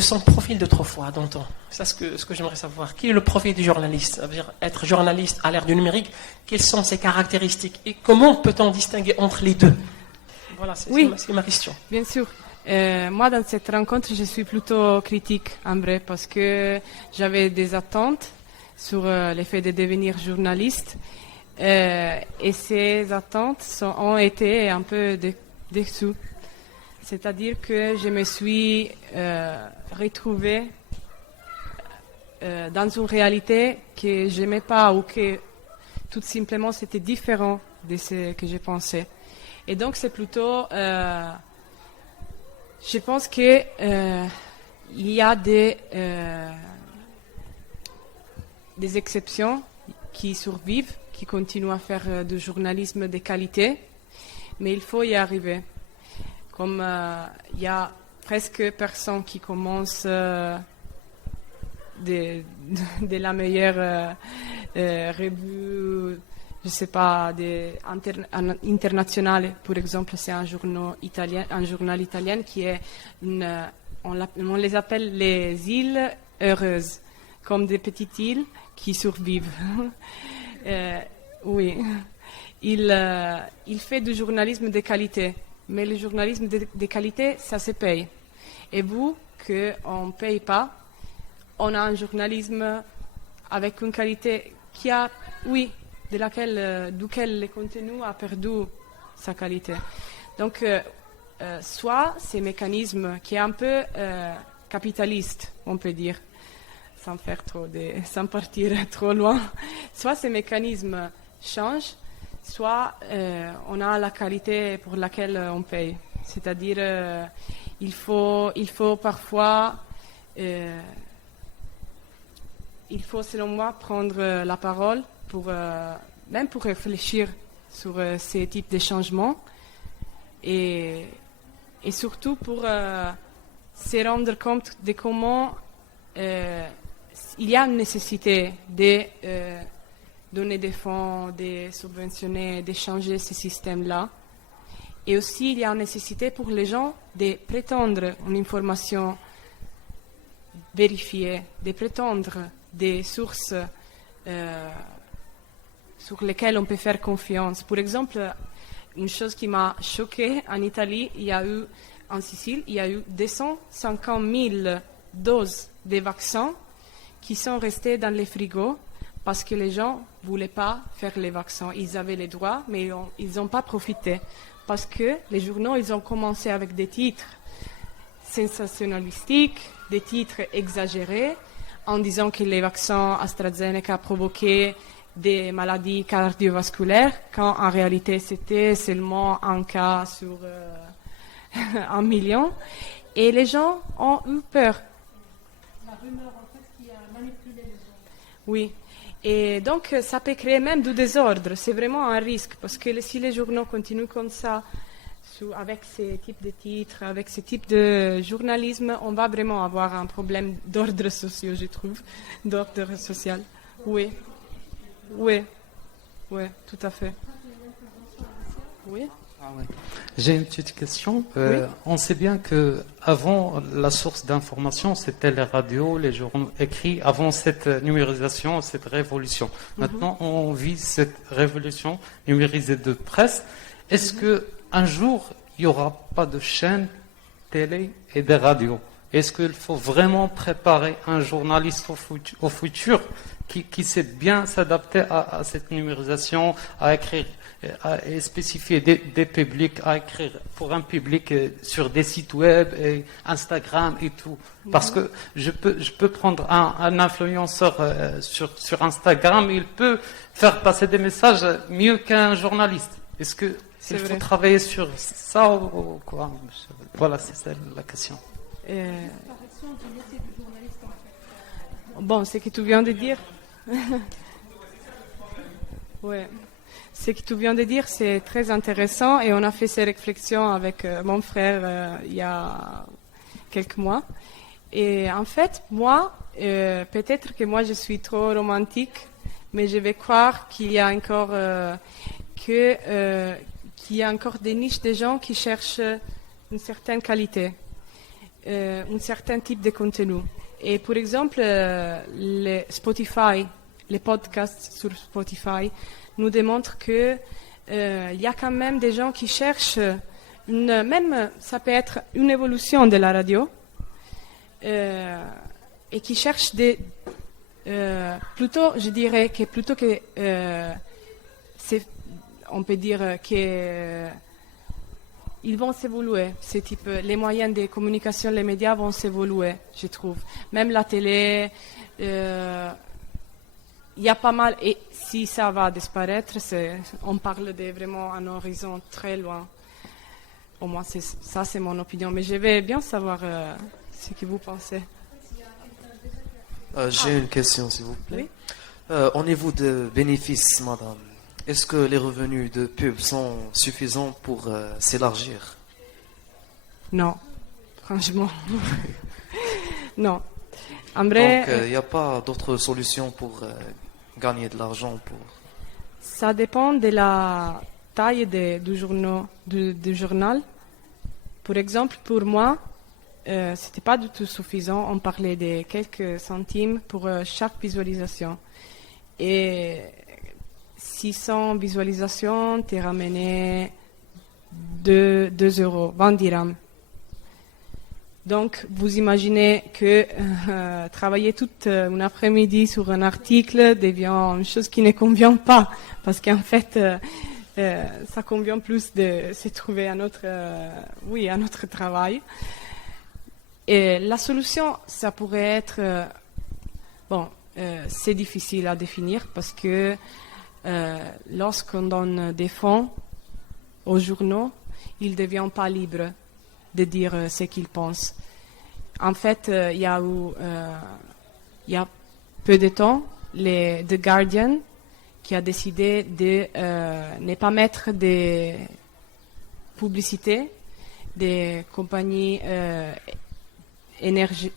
son profil d'autrefois, d'antan? C'est ce que j'aimerais savoir. Quel est le profil du journaliste? Ça veut dire être journaliste à l'ère du numérique. Quelles sont ses caractéristiques? Et comment peut-on distinguer entre les deux? Voilà, c'est ma question. Bien sûr. Moi, dans cette rencontre, je suis plutôt critique, en vrai, parce que j'avais des attentes sur le fait de devenir journaliste. Et ces attentes ont été un peu déçues. C'est-à-dire que je me suis retrouvée dans une réalité que je n'aimais pas, ou que tout simplement c'était différent de ce que je pensais. Et donc c'est plutôt... je pense qu'il y a des exceptions qui survivent, qui continuent à faire du journalisme de qualité, mais il faut y arriver. Comme il y a presque personne qui commence de la meilleure revue, je ne sais pas, internationale. Par exemple, c'est un journal italien qui est on les appelle les îles heureuses, comme des petites îles qui survivent. Oui, il fait du journalisme de qualité. Mais le journalisme de qualité, ça se paye. Et vous, qu'on ne paye pas, on a un journalisme avec une qualité qui a, oui, duquel le contenu a perdu sa qualité. Donc, soit ces mécanismes qui est un peu capitaliste, on peut dire, sans partir trop loin, soit ces mécanismes changent, soit on a la qualité pour laquelle on paye. C'est-à-dire, il faut parfois, selon moi, prendre la parole même pour réfléchir sur ces types de changements et surtout pour se rendre compte de comment il y a une nécessité de donner des fonds, de subventionner, de changer ce système-là. Et aussi, il y a une nécessité pour les gens de prétendre une information vérifiée, de prétendre des sources sur lesquels on peut faire confiance. Par exemple, une chose qui m'a choquée, en Italie, en Sicile, il y a eu 250 000 doses de vaccins qui sont restées dans les frigos parce que les gens ne voulaient pas faire les vaccins. Ils avaient les droits, mais ils n'ont pas profité. Parce que les journaux, ils ont commencé avec des titres sensationnalistiques, des titres exagérés, en disant que les vaccins AstraZeneca provoquaient des maladies cardiovasculaires, quand en réalité c'était seulement un cas sur 1 million. Et les gens ont eu peur. La rumeur, en fait, qui a manipulé les gens. Oui. Et donc, ça peut créer même du désordre. C'est vraiment un risque, parce que si les journaux continuent comme ça, avec ces types de titres, avec ce type de journalisme, on va vraiment avoir un problème d'ordre social, je trouve, d'ordre social. Oui, oui, oui, tout à fait. Oui. J'ai une petite question. Oui. On sait bien que avant la source d'information, c'était les radios, les journaux écrits. Avant cette numérisation, cette révolution. Maintenant, on vit cette révolution numérisée de presse. Est-ce que un jour, il n'y aura pas de chaîne télé et des radios? Est-ce qu'il faut vraiment préparer un journaliste au futur qui sait bien s'adapter à cette numérisation, à écrire, à spécifier des publics, à écrire pour un public sur des sites web et Instagram et tout? Parce que je peux prendre un influenceur sur Instagram, il peut faire passer des messages mieux qu'un journaliste. Est-ce que il faut travailler sur ça ou quoi? Voilà, c'est ça la question. Bon, ce que tu viens de dire, ouais, ce que tu viens de dire, c'est très intéressant et on a fait ces réflexions avec mon frère il y a quelques mois. Et en fait, moi, peut-être que moi je suis trop romantique, mais je vais croire qu'il y a encore qu'il y a encore des niches de gens qui cherchent une certaine qualité, un certain type de contenu. Et par exemple, les podcasts sur Spotify nous démontrent que il y a quand même des gens qui cherchent même ça peut être une évolution de la radio, et qui cherchent plutôt, je dirais que plutôt que on peut dire que ils vont s'évoluer, les moyens de communication, les médias vont s'évoluer, je trouve. Même la télé, il y a pas mal, et si ça va disparaître, on parle de vraiment un horizon très loin. Au moins, ça c'est mon opinion, mais je vais bien savoir ce que vous pensez. J'ai une question, s'il vous plaît. Oui. Au niveau de bénéfices, madame, est-ce que les revenus de pub sont suffisants pour s'élargir? Non, franchement. Non. En vrai, donc, il n'y a pas d'autre solution pour gagner de l'argent Ça dépend de la taille du journal. Par exemple, pour moi, c'était pas du tout suffisant. On parlait de quelques centimes pour chaque visualisation. Et 600 visualisations, t'es ramené 2 euros, 20 dirhams. Donc, vous imaginez que travailler toute une après-midi sur un article devient une chose qui ne convient pas, parce qu'en fait, ça convient plus de se trouver un autre travail. Et la solution, ça pourrait être, c'est difficile à définir parce que lorsqu'on donne des fonds aux journaux, ils ne deviennent pas libres de dire ce qu'ils pensent. En fait, il y a peu de temps, The Guardian qui a décidé de ne pas mettre des publicités des compagnies énergétiques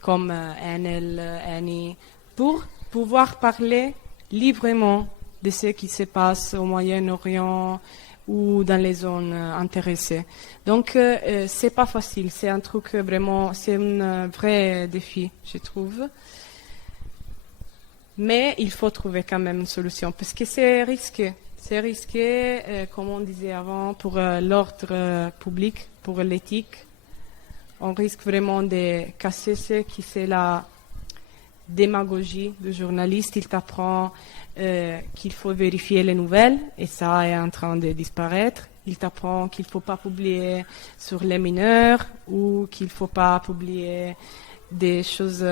comme Enel, Eni, pour pouvoir parler librement de ce qui se passe au Moyen-Orient ou dans les zones intéressées. Donc, c'est pas facile. C'est un truc vraiment, c'est un vrai défi, je trouve. Mais il faut trouver quand même une solution parce que c'est risqué. C'est risqué, comme on disait avant, pour l'ordre public, pour l'éthique. On risque vraiment de casser ce qui c'est la démagogie du journaliste. Il t'apprend qu'il faut vérifier les nouvelles et ça est en train de disparaître. Il t'apprend qu'il ne faut pas publier sur les mineurs ou qu'il ne faut pas publier des choses,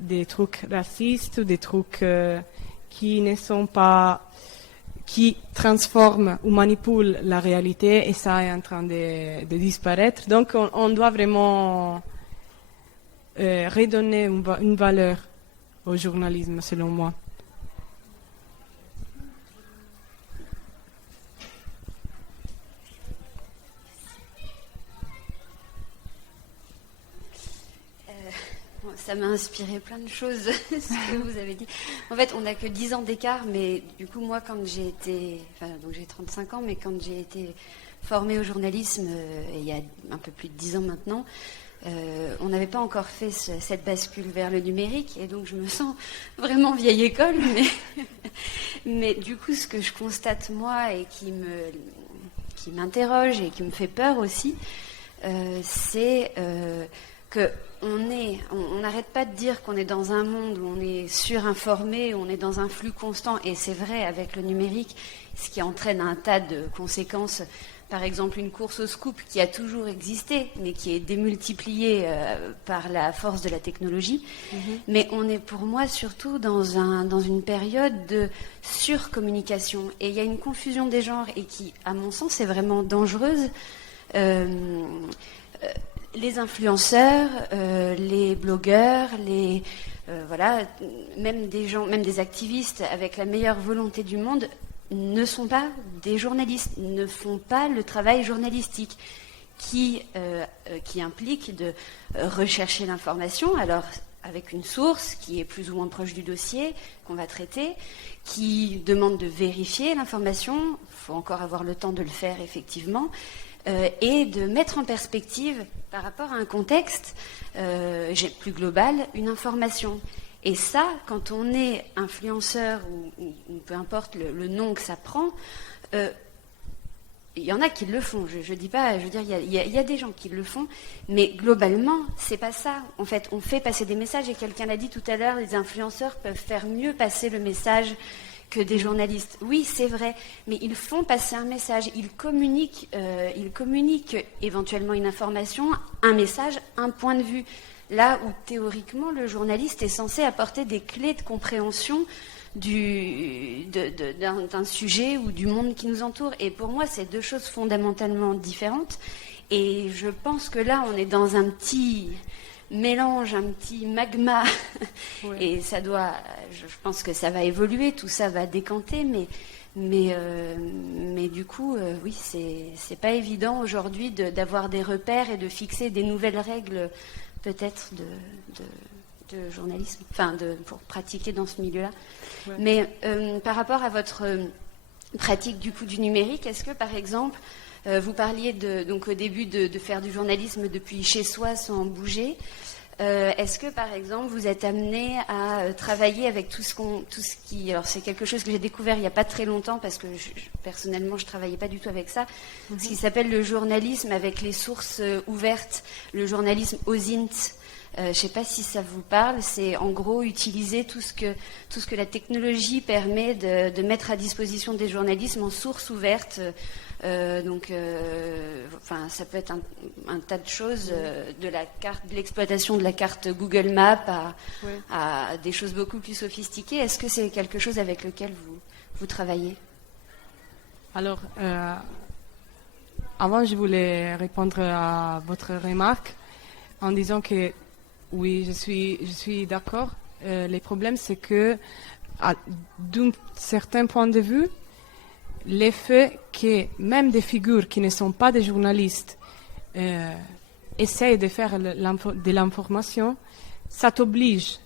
des trucs racistes ou des trucs qui ne sont pas, qui transforment ou manipulent la réalité et ça est en train de disparaître. Donc on doit vraiment redonner une valeur au journalisme selon moi. Ça m'a inspiré plein de choses, ce que vous avez dit. En fait, on n'a que 10 ans d'écart, mais du coup, moi, quand j'ai été... Enfin, donc j'ai 35 ans, mais quand j'ai été formée au journalisme, il y a un peu plus de 10 ans maintenant, on n'avait pas encore fait cette bascule vers le numérique, et donc je me sens vraiment vieille école, mais du coup, ce que je constate, moi, et qui m'interroge et qui me fait peur aussi, c'est que on n'arrête pas de dire qu'on est dans un monde où on est surinformé, où on est dans un flux constant, et c'est vrai avec le numérique, ce qui entraîne un tas de conséquences. Par exemple, une course au scoop qui a toujours existé, mais qui est démultipliée par la force de la technologie. Mais on est pour moi surtout dans une période de surcommunication. Et il y a une confusion des genres, et qui, à mon sens, est vraiment dangereuse. Les influenceurs, les blogueurs, voilà, même des activistes avec la meilleure volonté du monde ne sont pas des journalistes, ne font pas le travail journalistique qui implique de rechercher l'information, alors avec une source qui est plus ou moins proche du dossier qu'on va traiter, qui demande de vérifier l'information, il faut encore avoir le temps de le faire effectivement, et de mettre en perspective, par rapport à un contexte plus global, une information. Et ça, quand on est influenceur ou peu importe le nom que ça prend, il y en a qui le font. Je dis pas, je veux dire, il y a des gens qui le font, mais globalement, c'est pas ça. En fait, on fait passer des messages, et quelqu'un l'a dit tout à l'heure, les influenceurs peuvent faire mieux passer le message que des journalistes. Oui, c'est vrai, mais ils font passer un message, ils communiquent éventuellement une information, un message, un point de vue. Là où théoriquement le journaliste est censé apporter des clés de compréhension d'un sujet ou du monde qui nous entoure. Et pour moi, c'est deux choses fondamentalement différentes. Et je pense que là, on est dans un petit mélange, un petit magma. Oui. Et ça doit, je pense que ça va évoluer, tout ça va décanter, mais du coup, oui, c'est pas évident aujourd'hui d'avoir des repères et de fixer des nouvelles règles, peut-être de journalisme, enfin pour pratiquer dans ce milieu-là. Ouais. Mais par rapport à votre pratique du coup du numérique, est-ce que par exemple vous parliez donc au début de faire du journalisme depuis chez soi sans bouger. Est-ce que par exemple vous êtes amené à travailler avec tout ce qui, alors c'est quelque chose que j'ai découvert il n'y a pas très longtemps parce que personnellement je travaillais pas du tout avec ça, ce qui s'appelle le journalisme avec les sources ouvertes, le journalisme OSINT. Je ne sais pas si ça vous parle, c'est en gros utiliser tout ce que la technologie permet de mettre à disposition des journalistes en source ouverte. Enfin, ça peut être un tas de choses, de l'exploitation de la carte Google Maps à des choses beaucoup plus sophistiquées. Est-ce que c'est quelque chose avec lequel vous travaillez? Alors, avant, je voulais répondre à votre remarque en disant que oui, je suis d'accord. Le problème, c'est que, d'un certain point de vue, l'effet que même des figures qui ne sont pas des journalistes essayent de faire de l'information, ça t'oblige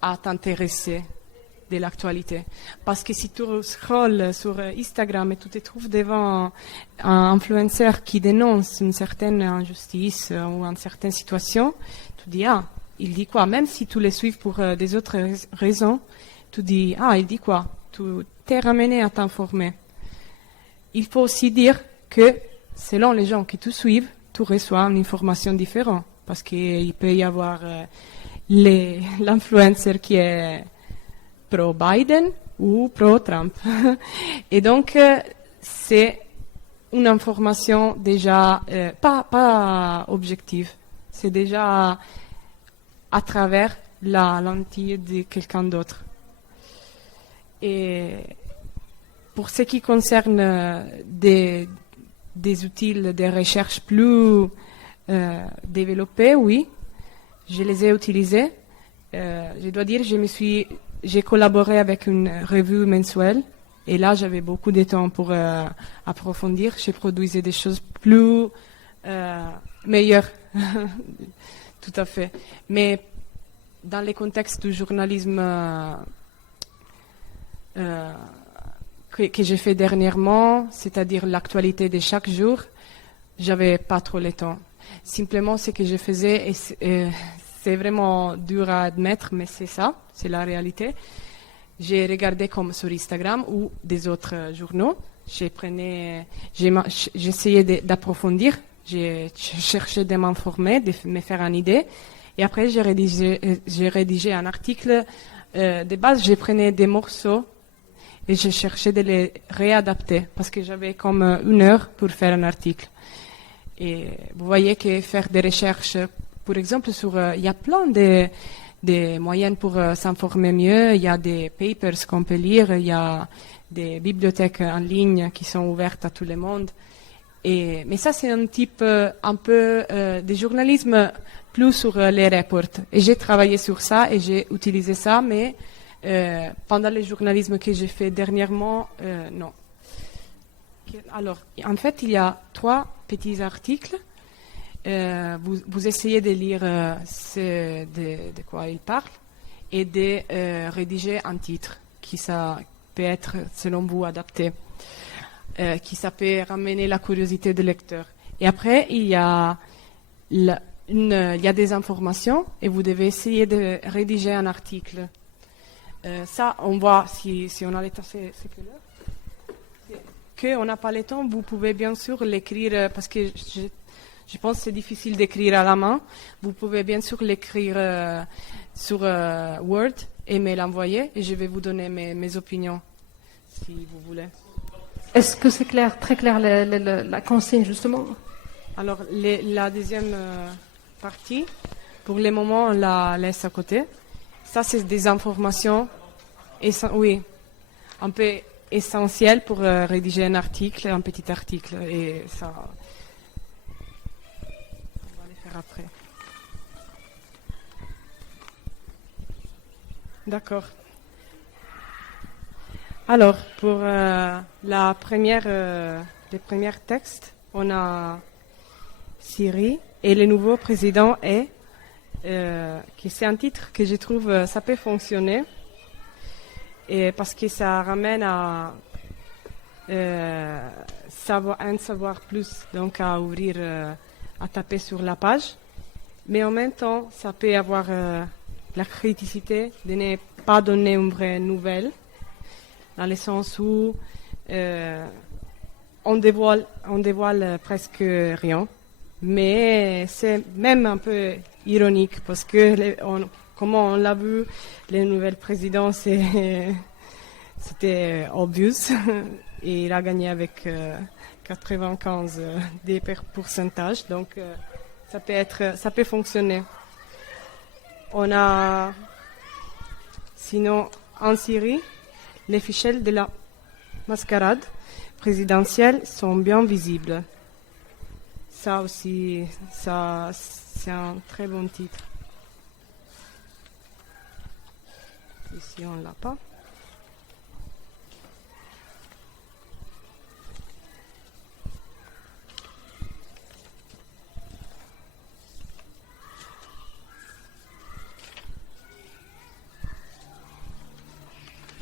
à t'intéresser de l'actualité. Parce que si tu scrolles sur Instagram et tu te trouves devant un influenceur qui dénonce une certaine injustice ou une certaine situation, tu dis, il dit quoi? Même si tu les suis pour des autres raisons, tu dis, ah, il dit quoi? Tu t'es ramené à t'informer. Il faut aussi dire que selon les gens qui te suivent, tu reçois une information différente. Parce qu'il peut y avoir l'influencer qui est pro-Biden ou pro-Trump. Et donc, c'est une information déjà pas objective. C'est déjà à travers la lentille de quelqu'un d'autre. Et pour ce qui concerne des outils de recherche plus développés, oui, je les ai utilisés. Je dois dire, j'ai collaboré avec une revue mensuelle et là, j'avais beaucoup de temps pour approfondir. J'ai produisé des choses plus meilleures, tout à fait. Mais dans les contextes du journalisme que j'ai fait dernièrement, c'est-à-dire l'actualité de chaque jour, j'avais pas trop le temps. Simplement, ce que je faisais, et c'est vraiment dur à admettre, mais c'est ça, c'est la réalité. J'ai regardé comme sur Instagram ou des autres journaux. J'essayais d'approfondir, j'ai cherché de m'informer, de me faire une idée. Et après, j'ai rédigé un article. De base, je prenais des morceaux et je cherchais de les réadapter parce que j'avais comme 1 heure pour faire un article. Et vous voyez que faire des recherches, par exemple, il y a plein de moyens pour s'informer mieux. Il y a des papers qu'on peut lire, il y a des bibliothèques en ligne qui sont ouvertes à tout le monde. Mais ça, c'est un type un peu de journalisme plus sur les reports. Et j'ai travaillé sur ça et j'ai utilisé ça, mais pendant le journalisme que j'ai fait dernièrement, non. Alors, en fait, il y a 3 petits articles. Vous essayez de lire de quoi il parle et de rédiger un titre qui ça peut être, selon vous, adapté, qui ça peut ramener la curiosité du lecteur. Et après, il y a des informations et vous devez essayer de rédiger un article. Ça, on voit si on a le temps, c'est quelle heure? Qu'on n'a pas le temps, vous pouvez bien sûr l'écrire, parce que je pense que c'est difficile d'écrire à la main. Vous pouvez bien sûr l'écrire sur Word et me l'envoyer, et je vais vous donner mes opinions, si vous voulez. Est-ce que c'est clair, très clair, la consigne, justement? Alors, la deuxième partie, pour le moment, on la laisse à côté. Ça, c'est des informations, oui, un peu essentielles pour rédiger un article, un petit article. Et ça, on va le faire après. D'accord. Alors, pour les premiers textes, on a Syrie et le nouveau président est, qui c'est un titre que je trouve ça peut fonctionner, et parce que ça ramène à savoir plus, donc à ouvrir, à taper sur la page, mais en même temps, ça peut avoir la criticité de ne pas donner une vraie nouvelle, dans le sens où on dévoile presque rien. Mais c'est même un peu ironique parce que, comment on l'a vu, le nouvel président, c'était obvious. Et il a gagné avec 95 des pourcentages. Donc, ça peut fonctionner. On a, sinon, en Syrie, les fichiers de la mascarade présidentielle sont bien visibles. Ça aussi, c'est un très bon titre. Ici, on ne l'a pas.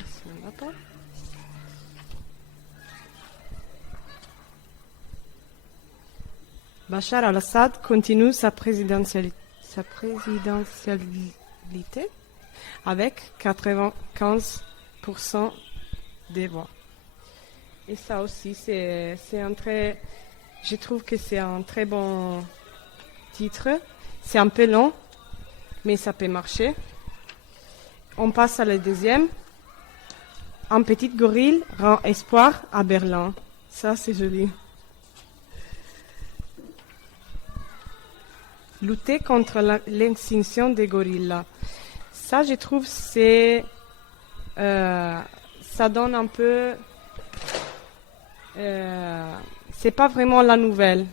Ici, on ne l'a pas. Bachar al-Assad continue sa présidentialité avec 95% des voix. Et ça aussi, c'est un très... Je trouve que c'est un très bon titre. C'est un peu long, mais ça peut marcher. On passe à la deuxième. Un petit gorille rend espoir à Berlin. Ça, c'est joli. Lutter contre l'extinction des gorilles. Ça, je trouve, ça donne un peu... c'est pas vraiment la nouvelle,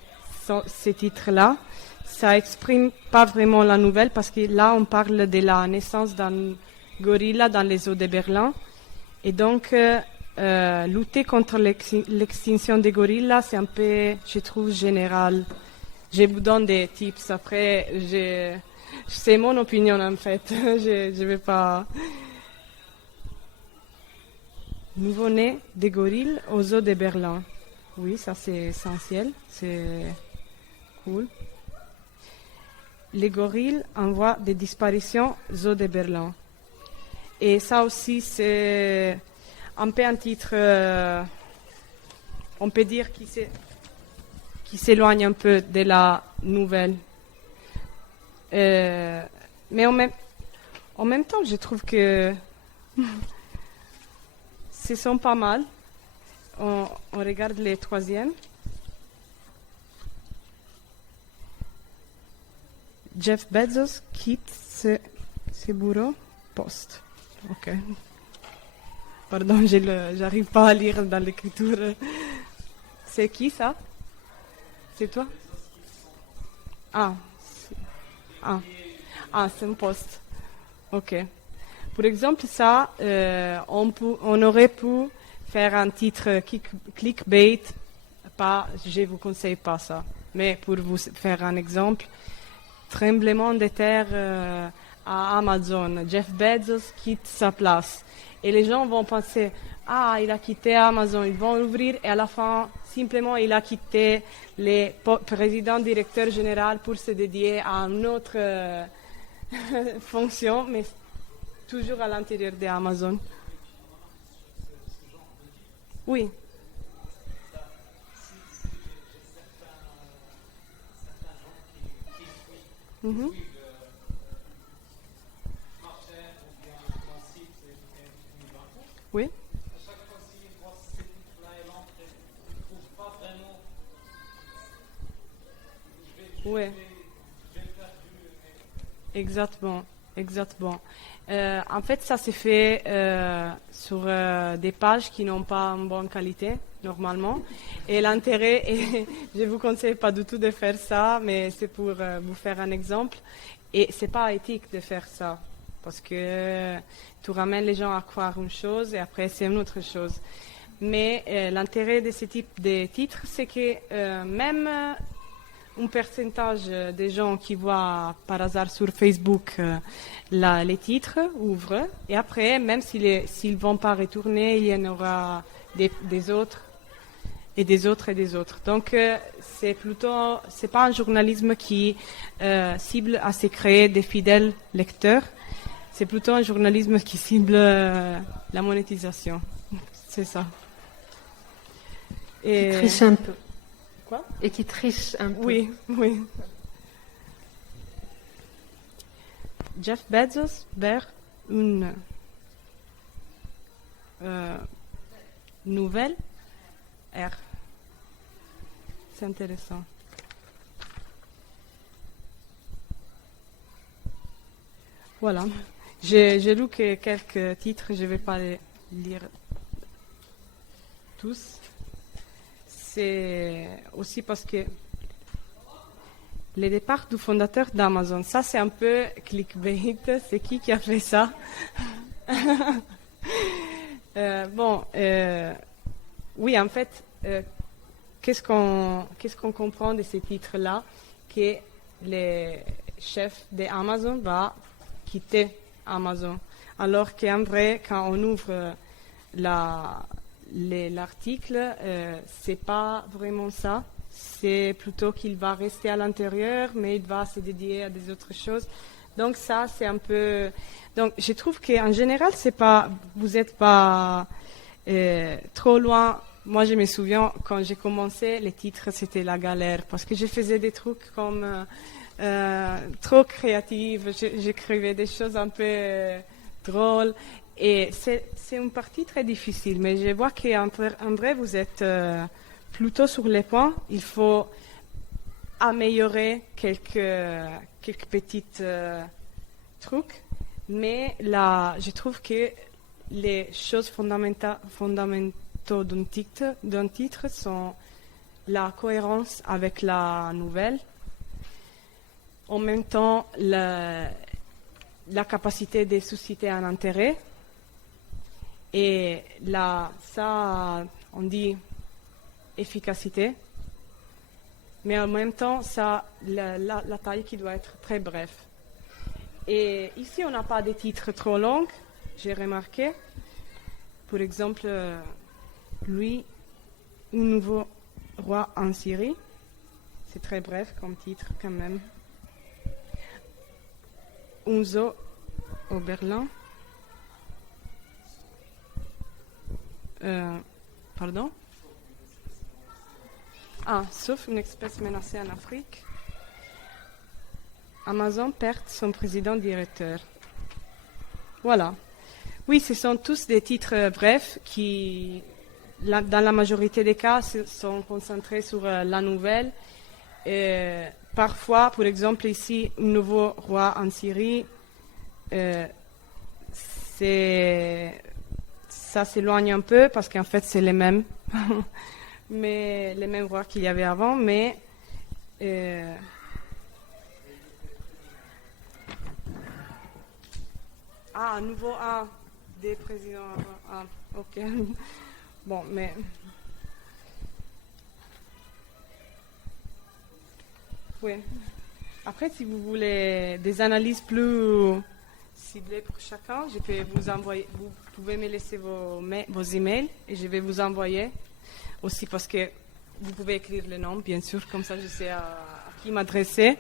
ces titres-là. Ça exprime pas vraiment la nouvelle parce que là, on parle de la naissance d'un gorille dans les eaux de Berlin. Et donc, lutter contre l'extinction des gorilles, c'est un peu, je trouve, général. Je vous donne des tips. Après, c'est mon opinion en fait. Je vais pas. Nouveau-né des gorilles aux eaux de Berlin. Oui, ça c'est essentiel. C'est cool. Les gorilles en voie de disparition aux eaux de Berlin. Et ça aussi, c'est un peu un titre, on peut dire, qui s'éloigne un peu de la nouvelle. Mais en même temps, je trouve que ce sont pas mal. On regarde les troisièmes. Jeff Bezos quitte ses bureaux poste. Ok. Pardon, j'arrive pas à lire dans l'écriture. C'est qui ça? C'est toi? C'est un poste. Ok. Pour exemple, ça, on aurait pu faire un titre clickbait. Je vous conseille pas ça. Mais pour vous faire un exemple, tremblement de terre à Amazon. Jeff Bezos quitte sa place. Et les gens vont penser, il a quitté Amazon, ils vont l'ouvrir et à la fin, simplement, il a quitté le président directeur général pour se dédier à une autre fonction, mais toujours à l'intérieur d'Amazon. Oui. Mm-hmm. Oui. Oui. Exactement. En fait, ça s'est fait sur des pages qui n'ont pas une bonne qualité, normalement. Et l'intérêt, je ne vous conseille pas du tout de faire ça, mais c'est pour vous faire un exemple. Et ce n'est pas éthique de faire ça. Parce que tu ramènes les gens à croire une chose et après c'est une autre chose. Mais l'intérêt de ce type de titres, c'est que même un pourcentage des gens qui voient par hasard sur Facebook les titres ouvrent et après, même s'ils ne vont pas retourner, il y en aura des autres et des autres et des autres. Donc c'est pas un journalisme qui cible à se créer des fidèles lecteurs. C'est plutôt un journalisme qui cible la monétisation. C'est ça. Et qui triche un peu. Quoi? Et qui triche un peu. Oui. Jeff Bezos vers une nouvelle ère. C'est intéressant. Voilà. J'ai lu que quelques titres, je ne vais pas les lire tous. C'est aussi parce que le départ du fondateur d'Amazon, ça c'est un peu clickbait. C'est qui a fait ça? Oui, en fait, qu'est-ce qu'on comprend de ces titres-là? Que le chef d'Amazon va quitter Amazon. Alors qu'en vrai, quand on ouvre l'article, c'est pas vraiment ça. C'est plutôt qu'il va rester à l'intérieur, mais il va se dédier à des autres choses. Donc ça, c'est un peu... Donc je trouve qu'en général, c'est pas, vous n'êtes pas trop loin. Moi, je me souviens, quand j'ai commencé, les titres, c'était la galère, parce que je faisais des trucs comme trop créatifs, j'écrivais des choses un peu drôles, et c'est une partie très difficile, mais je vois qu'en vrai, vous êtes plutôt sur les points. Il faut améliorer quelques petits trucs, mais là, je trouve que les choses fondamentaux d'un titre sont la cohérence avec la nouvelle, en même temps la capacité de susciter un intérêt, et ça, on dit efficacité, mais en même temps, ça, la taille qui doit être très brève. Et ici, on n'a pas de titres trop longs, j'ai remarqué. Par exemple, lui, un nouveau roi en Syrie. C'est très bref comme titre quand même. Un zoo au Berlin. Pardon? Sauf une espèce menacée en Afrique. Amazon perd son président-directeur. Voilà. Oui, ce sont tous des titres brefs qui, dans la majorité des cas, sont concentrés sur la nouvelle. Et parfois, par exemple, ici, un nouveau roi en Syrie, ça s'éloigne un peu parce qu'en fait, c'est les mêmes, mais les mêmes rois qu'il y avait avant, mais un nouveau des présidents. Ok. Bon, mais oui. Après, si vous voulez des analyses plus ciblées pour chacun, je peux vous envoyer. Vous pouvez me laisser vos emails et je vais vous envoyer aussi, parce que vous pouvez écrire le nom, bien sûr, comme ça je sais à qui m'adresser.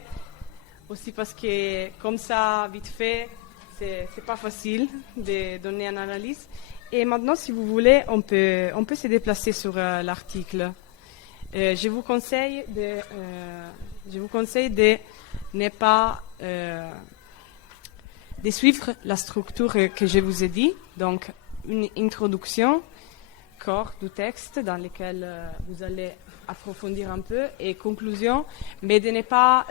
Aussi parce que comme ça, vite fait, c'est pas facile de donner une analyse. Et maintenant, si vous voulez, on peut se déplacer sur l'article. Je vous conseille de ne pas de suivre la structure que je vous ai dit. Donc, une introduction, corps du texte dans lequel vous allez approfondir un peu, et conclusion, mais de ne pas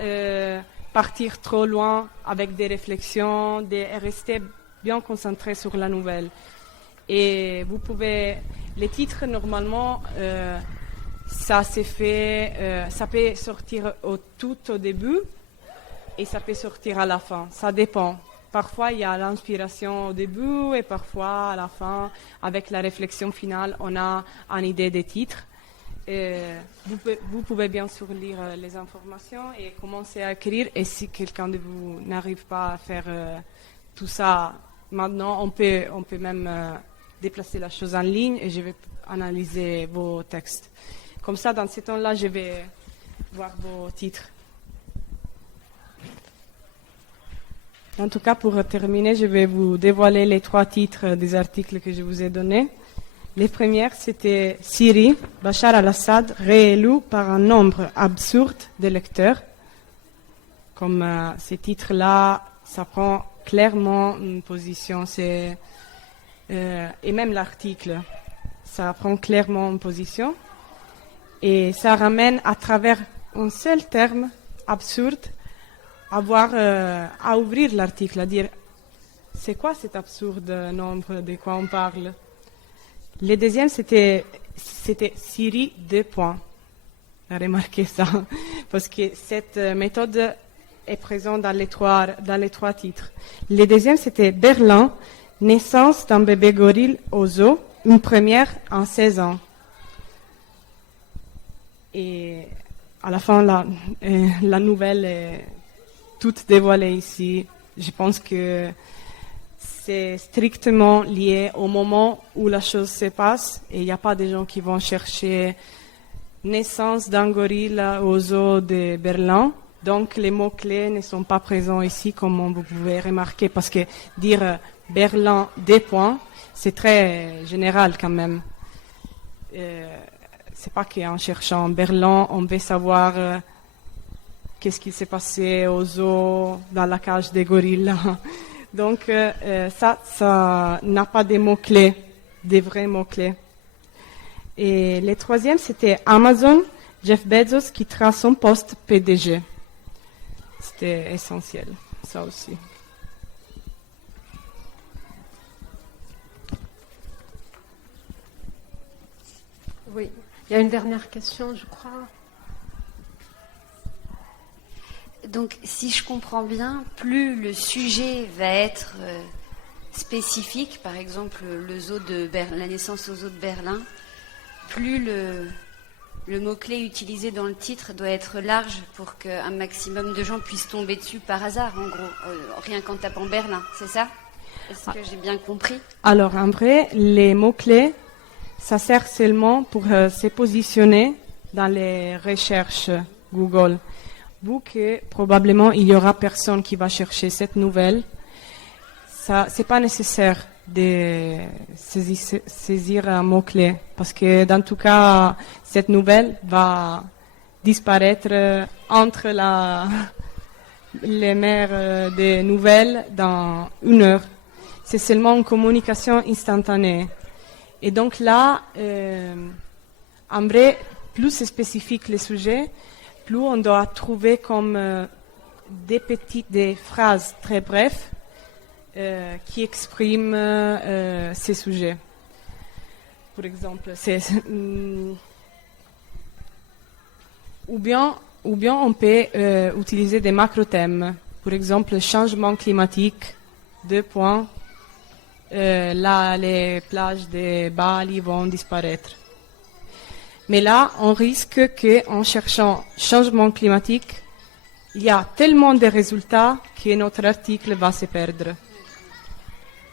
partir trop loin avec des réflexions, de rester bien concentré sur la nouvelle. Et vous pouvez, les titres normalement, ça s'est fait, ça peut sortir tout au début et ça peut sortir à la fin. Ça dépend. Parfois il y a l'inspiration au début et parfois à la fin, avec la réflexion finale, on a une idée des titres. Vous pouvez bien sûr lire les informations et commencer à écrire. Et si quelqu'un de vous n'arrive pas à faire tout ça maintenant, on peut même déplacer la chose en ligne et je vais analyser vos textes. Comme ça, dans ce temps-là, je vais voir vos titres. En tout cas, pour terminer, je vais vous dévoiler les 3 titres des articles que je vous ai donnés. Les premières, c'était Syrie, Bachar al-Assad réélu par un nombre absurde de lecteurs. Comme ces titres-là, ça prend clairement une position. Et même l'article, ça prend clairement une position. Et ça ramène à travers un seul terme absurde à ouvrir l'article, à dire c'est quoi cet absurde nombre, de quoi on parle. Le deuxième, c'était Syrie 2 points. Remarquez ça, parce que cette méthode est présente dans les trois titres. Le deuxième, c'était Berlin, naissance d'un bébé gorille au zoo, une première en 16 ans. Et à la fin, la nouvelle est toute dévoilée ici. Je pense que c'est strictement lié au moment où la chose se passe et il n'y a pas de gens qui vont chercher naissance d'un gorille au zoo de Berlin. Donc les mots-clés ne sont pas présents ici, comme vous pouvez remarquer, parce que dire Berlin, des points, c'est très général quand même. C'est pas qu'en cherchant Berlin, on veut savoir qu'est-ce qui s'est passé aux zoos, dans la cage des gorilles. Donc ça n'a pas des mots-clés, des vrais mots-clés. Et le troisième, c'était Amazon, Jeff Bezos quittera son poste PDG. C'était essentiel, ça aussi. Oui, il y a une dernière question, je crois. Donc, si je comprends bien, plus le sujet va être spécifique, par exemple la naissance au zoo de Berlin, plus le mot-clé utilisé dans le titre doit être large pour qu'un maximum de gens puissent tomber dessus par hasard, en gros, rien qu'en tapant Berlin, c'est ça? Est-ce que j'ai bien compris? Alors, en vrai, les mots-clés, ça sert seulement pour se positionner dans les recherches Google. Vu que probablement il y aura personne qui va chercher cette nouvelle, ça c'est pas nécessaire de saisir un mot-clé parce que dans tout cas cette nouvelle va disparaître entre les mers des nouvelles dans 1 heure. C'est seulement une communication instantanée. Et donc là, en vrai, plus c'est spécifique le sujet, plus on doit trouver comme des phrases très brèves qui expriment ces sujets. Par exemple, ou bien on peut utiliser des macro-thèmes. Par exemple, changement climatique, 2 points. Là, les plages de Bali vont disparaître. Mais là, on risque qu'en cherchant changement climatique, il y a tellement de résultats que notre article va se perdre.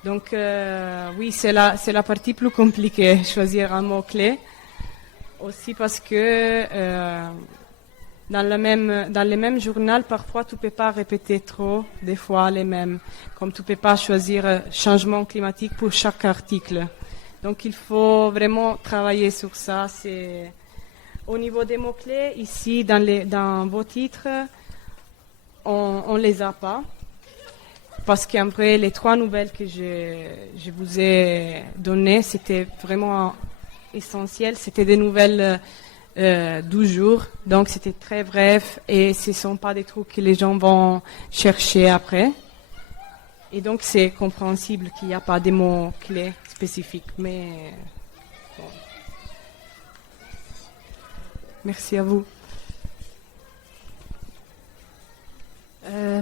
Donc, oui, c'est la partie plus compliquée, choisir un mot-clé. Aussi parce que dans le même journal, parfois, tu ne peux pas répéter trop, des fois, les mêmes. Comme tu ne peux pas choisir changement climatique pour chaque article. Donc, il faut vraiment travailler sur ça. Au niveau des mots-clés, ici, dans vos titres, on ne les a pas. Parce qu'en vrai, les 3 nouvelles que je vous ai données, c'était vraiment essentiel. C'était des nouvelles 12 jours. Donc, c'était très bref. Et ce ne sont pas des trucs que les gens vont chercher après. Et donc, c'est compréhensible qu'il n'y a pas des mots-clés spécifiques. Mais bon. Merci à vous.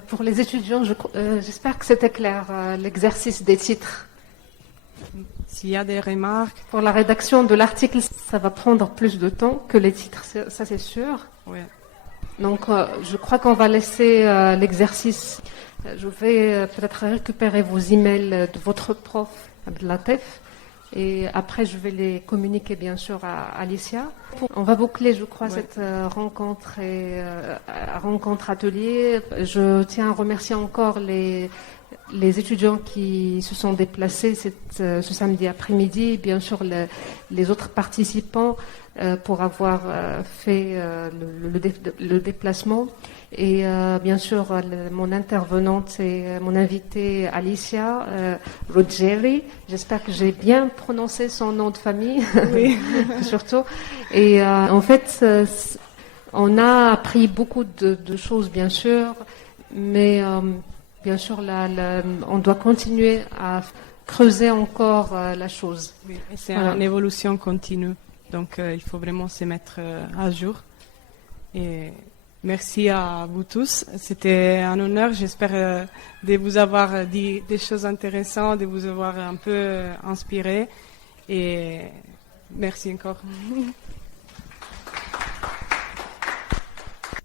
Pour les étudiants, j'espère que c'était clair, l'exercice des titres. S'il y a des remarques. Pour la rédaction de l'article, ça va prendre plus de temps que les titres, ça c'est sûr. Oui. Donc, je crois qu'on va laisser l'exercice. Je vais peut-être récupérer vos emails de votre prof, Abdellatif, et après je vais les communiquer bien sûr à Alicia. On va boucler, je crois, cette rencontre atelier. Je tiens à remercier encore les étudiants qui se sont déplacés ce samedi après-midi, bien sûr les autres participants pour avoir fait le déplacement. Et bien sûr, mon intervenante et mon invitée Alicia Ruggeri. J'espère que j'ai bien prononcé son nom de famille, oui. surtout. Et en fait, on a appris beaucoup de choses, bien sûr, mais bien sûr, on doit continuer à creuser encore la chose. Oui, et c'est une évolution continue, donc il faut vraiment se mettre à jour. Et merci à vous tous. C'était un honneur. J'espère de vous avoir dit des choses intéressantes, de vous avoir un peu inspiré. Et merci encore.